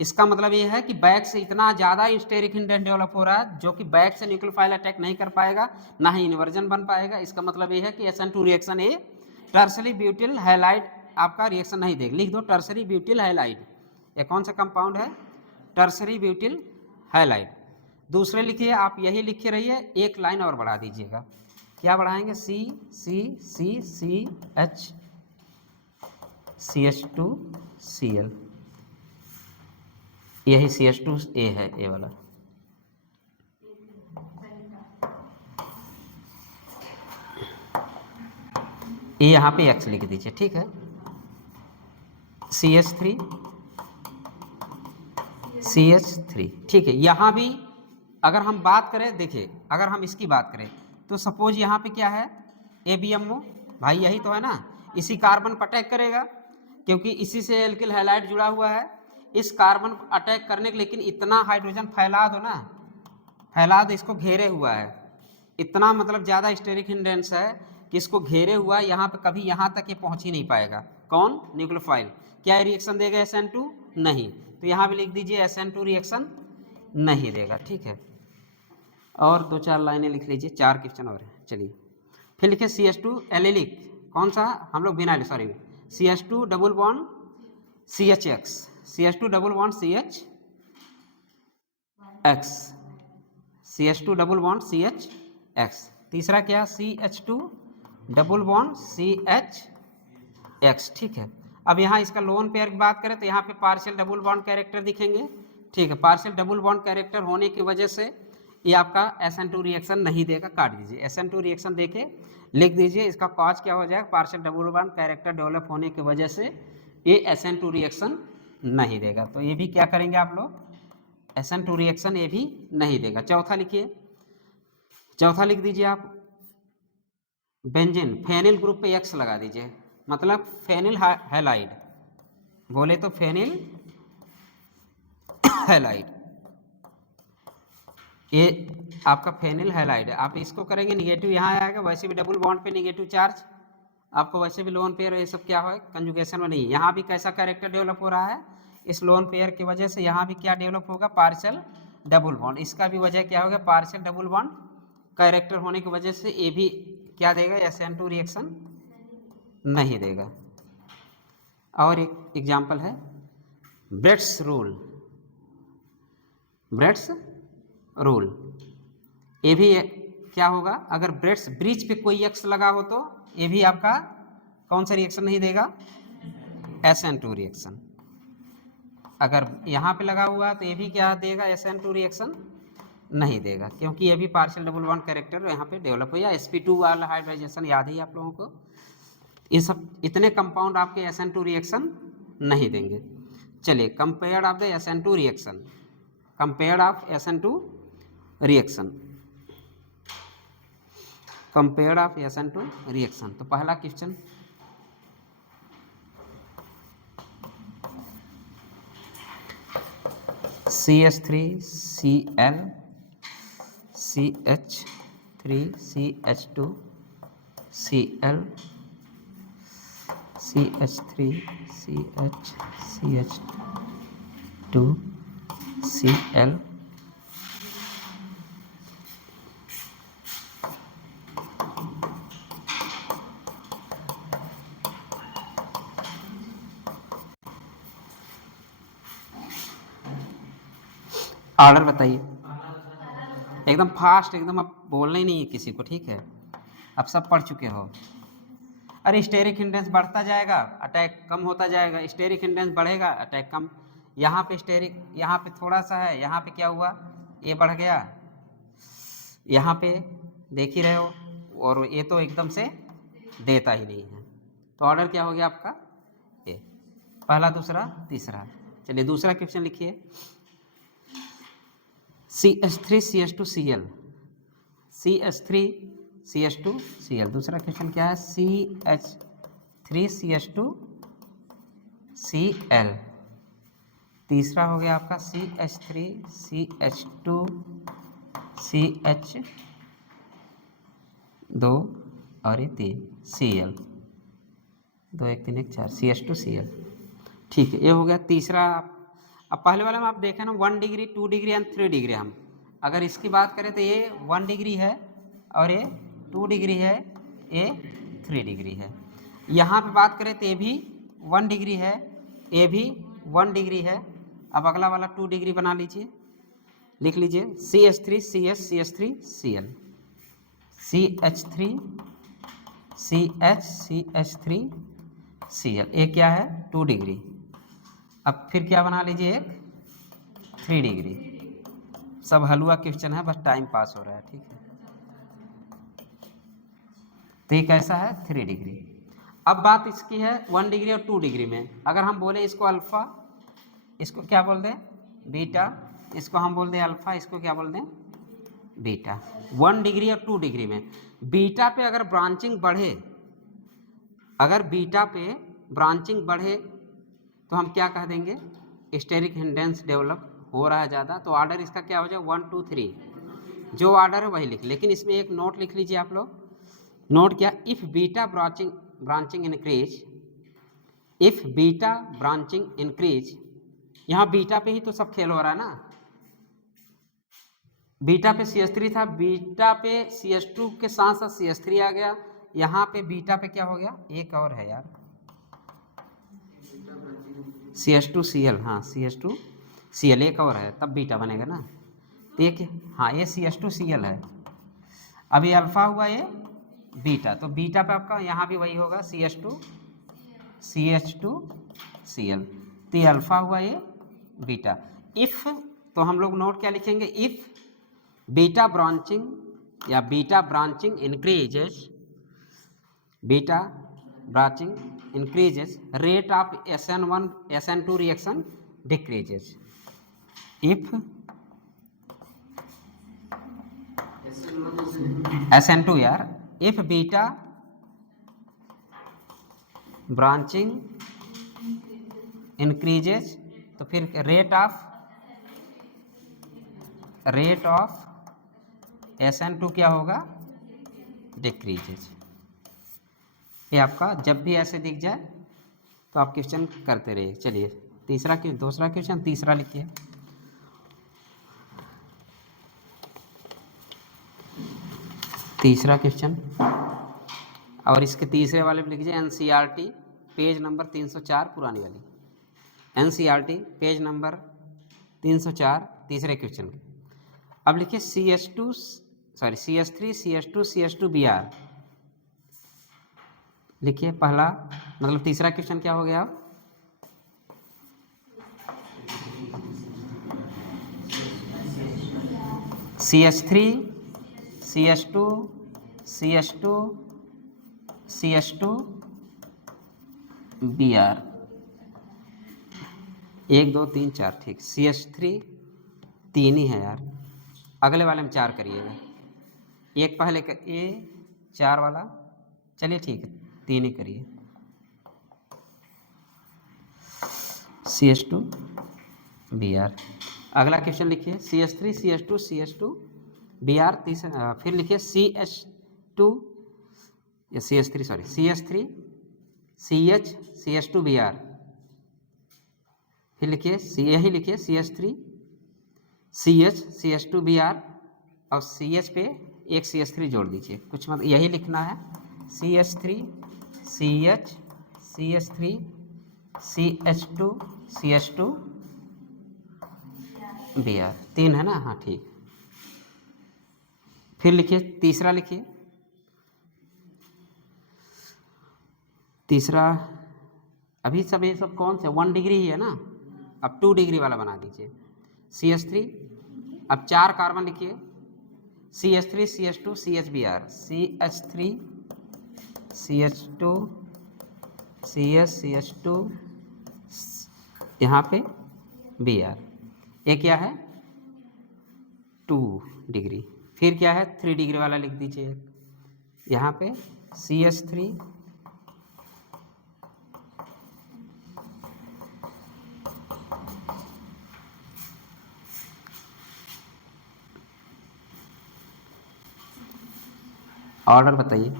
इसका मतलब ये है कि बैक से इतना ज़्यादा स्टेरिक हिंडेंस डेवलप हो रहा है जो कि बैक से न्यूक्लियोफाइल अटैक नहीं कर पाएगा, ना ही इन्वर्जन बन पाएगा। इसका मतलब ये है कि SN2 रिएक्शन ए टर्सरी ब्यूटिल हैलाइड आपका रिएक्शन नहीं देगा। लिख दो टर्सरी ब्यूटिल हैलाइड। ये कौन सा कंपाउंड है? Tertiary butyl halide. दूसरे लिखिए, आप यही लिखे रहिए, एक लाइन और बढ़ा दीजिएगा। क्या बढ़ाएंगे? CH2Cl, यही CH2A है, ये वाला। ये यहाँ पे X लिख दीजिए, ठीक है। CH3, ठीक है। यहाँ भी अगर हम बात करें, देखिए अगर हम इसकी बात करें तो सपोज यहाँ पे क्या है? ABMO, भाई यही तो है ना, इसी कार्बन पर अटैक करेगा क्योंकि इसी से एल्किल हैलाइड जुड़ा हुआ है। इस कार्बन पर अटैक करने के, लेकिन इतना हाइड्रोजन फैला दो ना, फैला दो, इसको घेरे हुआ है, इतना मतलब ज़्यादा स्टेरिक हिंडेंस है कि इसको घेरे हुआ है, यहाँ पे कभी यहाँ तक ये पहुँच ही नहीं पाएगा। कौन? न्यूक्लियोफाइल। क्या रिएक्शन देगा? SN2 नहीं, तो यहाँ भी लिख दीजिए SN2 रिएक्शन नहीं देगा, ठीक है। और 2-4 लाइनें लिख लीजिए, 4 क्वेश्चन और है। चलिए फिर लिखिए CH2 एलिलिक, कौन सा? हम लोग बिना, sorry, CH2 double bond CHX, CH2 double bond CHX, CH2 double bond CHX। तीसरा क्या? CH2 डबल बॉन्ड CHX, ठीक है। अब यहाँ इसका लोन पेयर की बात करें तो यहाँ पे पार्शियल डबल बॉन्ड कैरेक्टर दिखेंगे, ठीक है। पार्शियल डबल बॉन्ड कैरेक्टर होने की वजह से ये आपका SN2 रिएक्शन नहीं देगा, काट दीजिए। SN2 रिएक्शन देके लिख दीजिए, इसका कॉज क्या हो जाएगा? Partial double bond character develop होने की वजह से ये SN2 रिएक्शन नहीं देगा, तो ये भी क्या करेंगे आप लोग? SN2 रिएक्शन ये भी नहीं देगा। चौथा लिखिए, चौथा लिख दीजिए आप बेंजीन, फेनिल ग्रुप पे X लगा दीजिए, मतलब फेनिल हैलाइड, बोले तो फेनिल हैलाइड, ये आपका फेनिल हैलाइड है। आप इसको करेंगे निगेटिव, यहाँ आएगा, वैसे भी डबल बॉन्ड पे निगेटिव चार्ज, आपको वैसे भी लोन पेयर ये सब क्या हो, कंजुगेशन में नहीं। यहाँ भी कैसा कैरेक्टर डेवलप हो रहा है? इस लोन पेयर की वजह से यहाँ भी क्या डेवलप होगा? Partial double bond. इसका भी वजह क्या होगा? पार्शियल डबल बॉन्ड कैरेक्टर होने की वजह से ये भी क्या देगा? SN2 रिएक्शन नहीं देगा। और एक एग्जाम्पल है ब्रेड्स रूल, ब्रेड्स रूल, ये भी क्या होगा? अगर ब्रेड्स ब्रिज पे कोई X लगा हो तो ये भी आपका कौन सा रिएक्शन नहीं देगा? SN2 reaction. अगर यहाँ पे लगा हुआ तो ये भी क्या देगा? SN2 रिएक्शन नहीं देगा, क्योंकि ये भी पार्शियल डबल बॉन्ड कैरेक्टर यहाँ पे डेवलप हो, या sp2 वाला हाइब्रिडाइजेशन याद ही आप लोगों को। ये सब इतने कंपाउंड आपके SN2 रिएक्शन नहीं देंगे। चलिए compared of the SN2 reaction, compared of SN2 reaction, compared of SN2 reaction. तो पहला question, CH3Cl CH3CH2 Cl CH3CH2 Cl, order बताइए एकदम फास्ट, एकदम अब बोलना ही नहीं है किसी को, ठीक है। अब सब पढ़ चुके हो। अरे स्टेरिक हिंडेंस बढ़ता जाएगा, अटैक कम होता जाएगा, स्टेरिक हिंडेंस बढ़ेगा, अटैक कम। यहाँ पे स्टेरिक, यहाँ पे थोड़ा सा है, यहाँ पे क्या हुआ? ये बढ़ गया, यहाँ पे देख ही रहे हो, और ये तो एकदम से देता ही नहीं है। तो ऑर्डर क्या हो गया आपका? ये पहला, दूसरा, तीसरा। चलिए दूसरा क्वेश्चन लिखिए, CH3CH2Cl, CH3CH2Cl। दूसरा क्वेश्चन क्या है? CH3CH2Cl। तीसरा हो गया आपका CH3CH2CH2 और ये 3 Cl। 2 1 3 1 4 CH2Cl। ठीक है, ये हो गया तीसरा। अब पहले वाले में आप देखें ना 1 डिग्री 2 डिग्री एंड 3 डिग्री। हम अगर इसकी बात करें तो ये 1 डिग्री है और ये 2 डिग्री है, ये 3 डिग्री है। यहाँ पे बात करें तो ये भी 1 डिग्री है, ये भी 1 डिग्री है। अब अगला वाला 2 डिग्री बना लीजिए, लिख लीजिए CH3CH CH3Cl, CH3 CH3Cl। ये क्या है 2 डिग्री। अब फिर क्या बना लीजिए एक 3 डिग्री। सब हलवा क्वेश्चन है, बस टाइम पास हो रहा है, ठीक है। तो ये कैसा है 3 डिग्री। अब बात इसकी है 1 डिग्री और 2 डिग्री में। अगर हम बोले इसको अल्फा, इसको क्या बोल दें बीटा, इसको हम बोल दें अल्फा, इसको क्या बोल दें बीटा। 1 डिग्री और 2 डिग्री में बीटा पे अगर ब्रांचिंग बढ़े, अगर बीटा पे ब्रांचिंग बढ़े तो हम क्या कह देंगे स्टेरिक हिंडेंस डेवलप हो रहा है ज़्यादा। तो ऑर्डर इसका क्या हो जाए 1 2 3, जो ऑर्डर है वही लिख। लेकिन इसमें एक नोट लिख लीजिए आप लोग। नोट क्या, if beta branching increase, if beta branching increase, यहाँ बीटा पे ही तो सब खेल हो रहा है ना। बीटा पे CH3 था, बीटा पे CH2 के साथ साथ CH3 आ गया। यहाँ पे बीटा पे क्या हो गया, एक और है यार CH2Cl, हाँ CH2Cl एक और है, तब बीटा बनेगा ना। तो ये हाँ ये CH2Cl है। अभी अल्फा हुआ ये बीटा, तो बीटा पे आपका यहाँ भी वही होगा CH2Cl। तो ये अल्फा हुआ ये बीटा। इफ, तो हम लोग नोट क्या लिखेंगे, इफ बीटा ब्रांचिंग या beta branching increases, beta branching increases, rate of SN1 SN2 reaction decreases. If SN2 यार, इफ बीटा ब्रांचिंग इंक्रीजेस, तो फिर रेट ऑफ SN2 क्या होगा डिक्रीजेस। ये आपका जब भी ऐसे दिख जाए तो आप क्वेश्चन करते रहिए। चलिए दूसरा क्वेश्चन तीसरा लिखिए। तीसरा क्वेश्चन, और इसके तीसरे वाले में लिखिए NCERT पेज नंबर 304, पुरानी वाली NCERT पेज नंबर 304, तीसरे क्वेश्चन। अब लिखिए CH3 CH2 Br। लिखिए पहला, मतलब तीसरा क्वेश्चन क्या हो गया अब, CH3 CH2 Br। 1 2 3 4, ठीक। CH3 3 ही है यार, अगले वाले में 4 करिएगा। एक पहले का ये 4 वाला, चलिए ठीक है 3 ही करिए। CH2 Br। अगला क्वेश्चन लिखिए CH3 CH2 Br। तीसरा फिर लिखिए CH2 या CH3 CH2 Br। फिर लिखिए यही लिखिए CH3 CH2 Br और CH पे एक CH3 जोड़ दीजिए, कुछ मतलब यही लिखना है CH3 CH2 Br। 3 है ना, हाँ ठीक। फिर लिखिए तीसरा, लिखिए तीसरा। अभी सब ये सब कौन से 1 डिग्री ही है ना, अब 2 डिग्री वाला बना दीजिए CH3। अब 4 कार्बन लिखिए CH3 CH2 CHBr, CH3 CH2 CH2 यहाँ पे Br। ये क्या है 2 डिग्री। फिर क्या है 3 डिग्री वाला लिख दीजिए यहाँ पे CH3 ऑर्डर बताइए,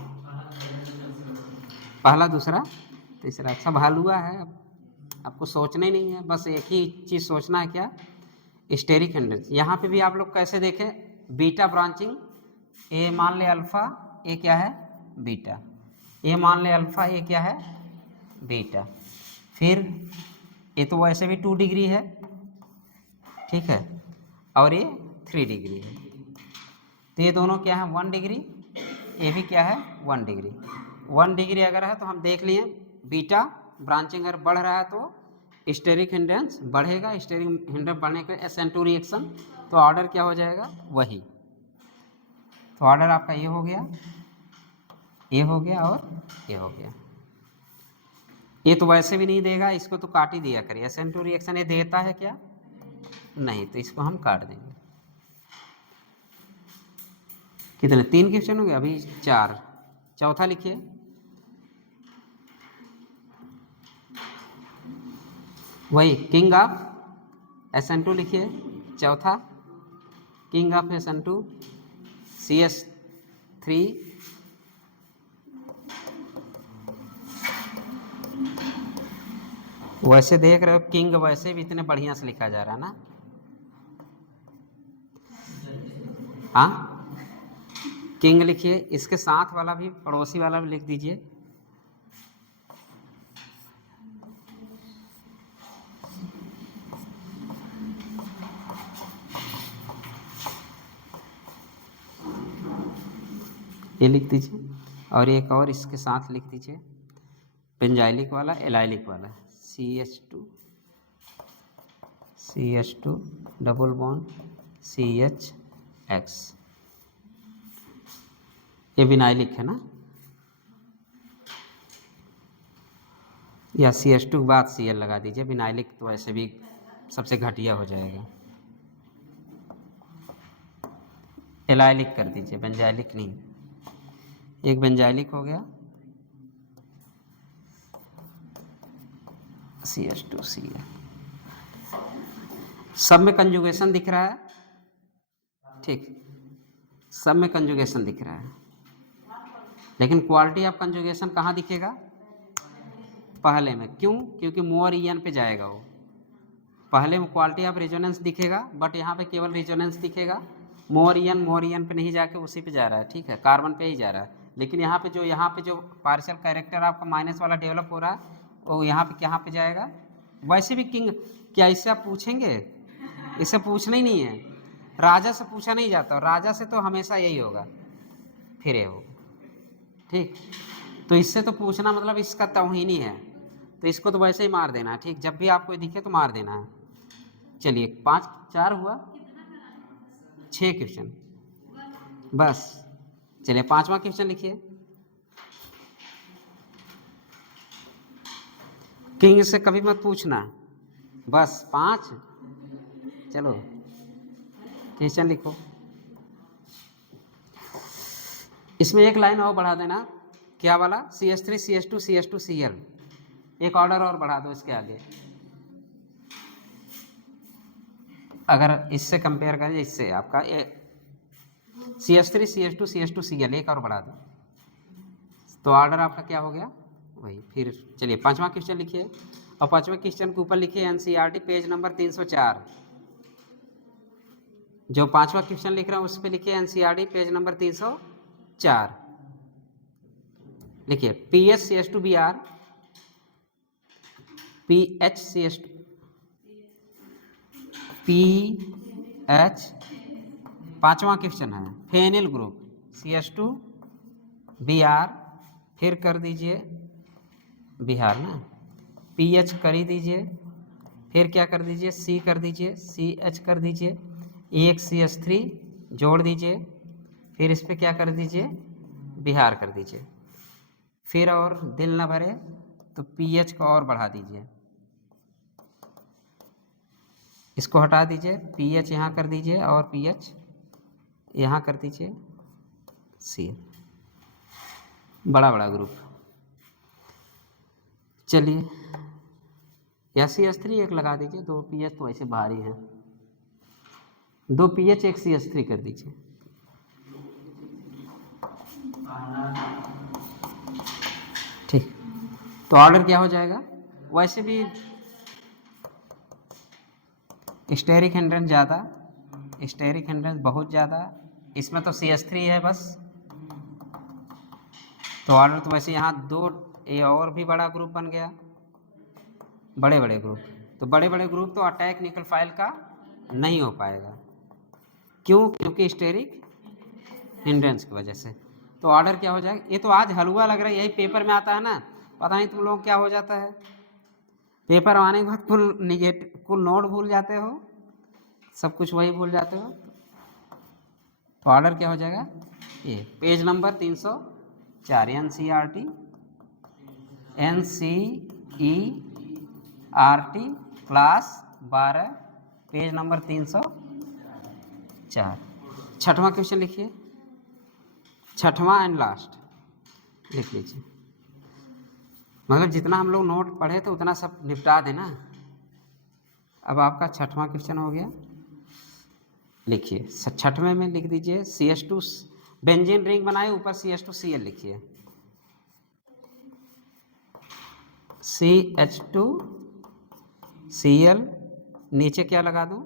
पहला दूसरा तीसरा सब हल हुआ है। अब आपको सोचना ही नहीं है, बस एक ही चीज़ सोचना है, क्या? Steric hindrance. यहाँ पे भी आप लोग कैसे देखें, बीटा ब्रांचिंग, ए मान ले अल्फा, ए क्या है? बीटा। ए मान ले अल्फा, ए क्या है? बीटा। फिर ये तो वैसे भी 2 डिग्री है, ठीक है, और ये 3 डिग्री है, तो ये दोनों क्या है? 1 डिग्री। ये भी क्या है? 1 डिग्री। 1 डिग्री अगर है तो हम देख लिए बीटा ब्रांचिंग अगर बढ़ रहा है तो स्टेरिक हिंड्रेंस बढ़ेगा। स्टेरिक हिंड्रेंस बढ़ने के SN2 रिएक्शन, तो ऑर्डर क्या हो जाएगा? वही। तो ऑर्डर आपका ये हो गया, ये हो गया और ये हो गया। ये तो वैसे भी नहीं देगा, इसको तो काट ही दिया करिए। SN2 रिएक्शन ये देता है क्या? नहीं, तो इसको हम काट देंगे। कितने? 3 क्वेश्चन हो गए, अभी 4। चौथा लिखिए। वही किंग ऑफ SN2 लिखिए। चौथा किंग ऑफ SN2 CH3 वैसे देख रहे हो किंग वैसे भी इतने बढ़िया से लिखा जा रहा है ना। हाँ, किंग लिखिए। इसके साथ वाला भी, पड़ोसी वाला भी लिख दीजिए। ये लिख दीजिए, और एक और इसके साथ लिख दीजिए, बेंजाइलिक वाला, एलाइलिक वाला, CH2 डबल बॉन्ड CHX। ये विनाइलिक है ना, या CH2 के बाद Cl लगा दीजिए। विनाइलिक तो ऐसे भी सबसे घटिया हो जाएगा। एलाइलिक कर दीजिए, बेंजाइलिक नहीं। एक बेंजाइलिक हो गया, CH2Cl। सब में कंजुगेशन दिख रहा है, ठीक, सब में कंजुगेशन दिख रहा है, लेकिन क्वालिटी ऑफ कंजुगेशन कहाँ दिखेगा? पहले में। क्यों? क्योंकि मोर ईएन पे जाएगा वो। पहले में क्वालिटी ऑफ रेजोनेंस दिखेगा, बट यहाँ पे केवल रेजोनेंस दिखेगा। मोर ईएन पे नहीं जाके उसी पे जा रहा है, ठीक है, कार्बन पे ही जा रहा है। लेकिन यहाँ पे जो पार्शियल कैरेक्टर आपका माइनस वाला डेवलप हो रहा है, वो यहाँ पे कहाँ पे जाएगा? वैसे भी किंग, क्या इससे आप पूछेंगे? इससे पूछना ही नहीं है, राजा से पूछा नहीं जाता, राजा से तो हमेशा यही होगा, फिर ये होगा, ठीक। तो इससे तो पूछना मतलब इसका तौहीनी है, तो इसको तो वैसे ही मार देना है, ठीक। जब भी आपको दिखे तो मार देना है। चलिए 4 हुआ, 6 क्वेश्चन बस। चलिए 5वां क्वेश्चन लिखिए। किंग से कभी मत पूछना, बस 5। चलो क्वेश्चन लिखो। इसमें एक लाइन और बढ़ा देना, क्या वाला? CH3 CH2 CH2 Cl। एक ऑर्डर और बढ़ा दो इसके आगे, अगर इससे कंपेयर करें, इससे आपका CH3 CH2 CH2 Cl एक और बढ़ा दो, तो ऑर्डर आपका क्या हो गया? वही। फिर चलिए 5वां क्वेश्चन लिखिए, और 5वें क्वेश्चन के ऊपर लिखिए NCERT पेज नंबर 304। जो 5वां क्वेश्चन लिख रहा हूँ उस पर लिखिए NCERT पेज नंबर 304। लिखिए PHCH2Br, PHCH2 PH। 5वां क्वेश्चन है फेनिल ग्रुप CH2Br, फिर कर दीजिए बिहार ना, PH कर ही दीजिए, फिर क्या कर दीजिए? C कर दीजिए, CH कर दीजिए, एक CH3 जोड़ दीजिए, फिर इस पर क्या कर दीजिए? बिहार कर दीजिए। फिर और दिल न भरे तो PH को और बढ़ा दीजिए, इसको हटा दीजिए, PH यहाँ कर दीजिए और PH यहाँ कर दीजिए C। बड़ा बड़ा ग्रुप। चलिए या CH3 एक लगा दीजिए, 2 PH तो ऐसे भारी हैं, 2 PH 1 CH3 कर दीजिए। ठीक, तो ऑर्डर क्या हो जाएगा? वैसे भी स्टेरिक हिंड्रेंस ज़्यादा, स्टेरिक हिंड्रेंस बहुत ज़्यादा, इसमें तो CH3 है बस। तो ऑर्डर तो वैसे यहाँ 2 ये और भी बड़ा ग्रुप बन गया, बड़े बड़े ग्रुप। तो बड़े बड़े ग्रुप तो अटैक निकल फाइल का नहीं हो पाएगा। क्यों? क्योंकि स्टेरिक हिंड्रेंस की वजह से। तो ऑर्डर क्या हो जाएगा? ये तो आज हलवा लग रहा है, यही पेपर में आता है ना, पता नहीं तुम लोग क्या हो जाता है, पेपर आने के बाद कुल नोट भूल जाते हो, सब कुछ वही भूल जाते हो। तो ऑर्डर क्या हो जाएगा? ये page number 304 NCERT class 12 page number 304। छठवां क्वेश्चन लिखिए, छठवां एंड लास्ट लिख लीजिए। मतलब जितना हम लोग नोट पढ़े तो उतना सब निपटा देना। अब आपका छठवां क्वेश्चन हो गया, लिखिए। छठवें में लिख दीजिए CH2 बेंजीन रिंग बनाए, ऊपर CH2Cl लिखिए। CH2Cl नीचे क्या लगा दूं?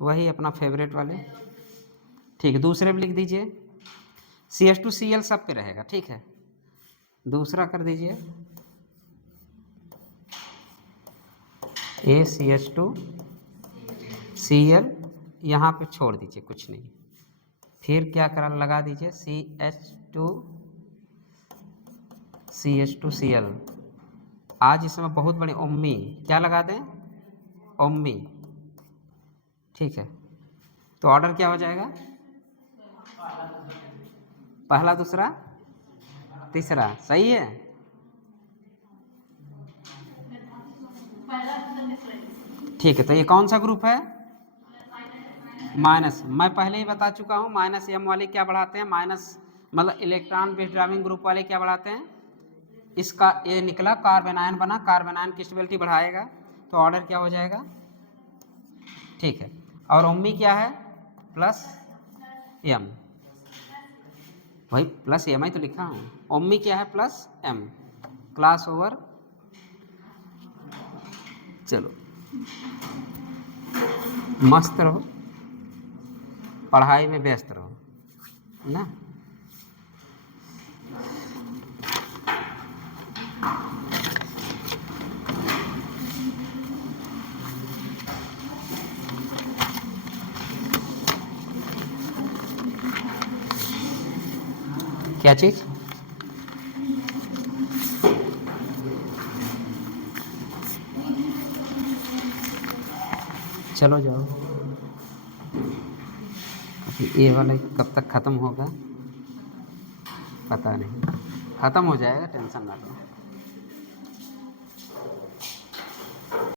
वही अपना फेवरेट वाले, ठीक है। दूसरे पे लिख दीजिए CH2Cl सब पे रहेगा, ठीक है। दूसरा कर दीजिए ACH2Cl, यहाँ पे छोड़ दीजिए कुछ नहीं। फिर क्या कर लगा दीजिए CH2Cl। आज इसमें बहुत बड़े ओम्मी, क्या लगा दें? ओम्मी, ठीक है। तो ऑर्डर क्या हो जाएगा? पहला, दूसरा, तीसरा, सही है। ठीक है, तो ये कौन सा ग्रुप है? माइनस। मैं पहले ही बता चुका हूँ, -M वाले क्या बढ़ाते हैं? माइनस मतलब इलेक्ट्रॉन बेस ड्राइविंग ग्रुप वाले क्या बढ़ाते हैं? इसका ये निकला कार्बन आयन बना, कार्बन आयन की स्टेबिलिटी बढ़ाएगा। तो ऑर्डर क्या हो जाएगा? ठीक है। और ओम्मी क्या है? +M, भाई +M ही तो लिखा हूँ। ओम्मी क्या है? +M, class over. चलो मस्त रहो, पढ़ाई में व्यस्त रहो ना। क्या चीज? चलो जाओ, ये वाला कब तक ख़त्म होगा पता नहीं, ख़त्म हो जाएगा, टेंशन ना लो।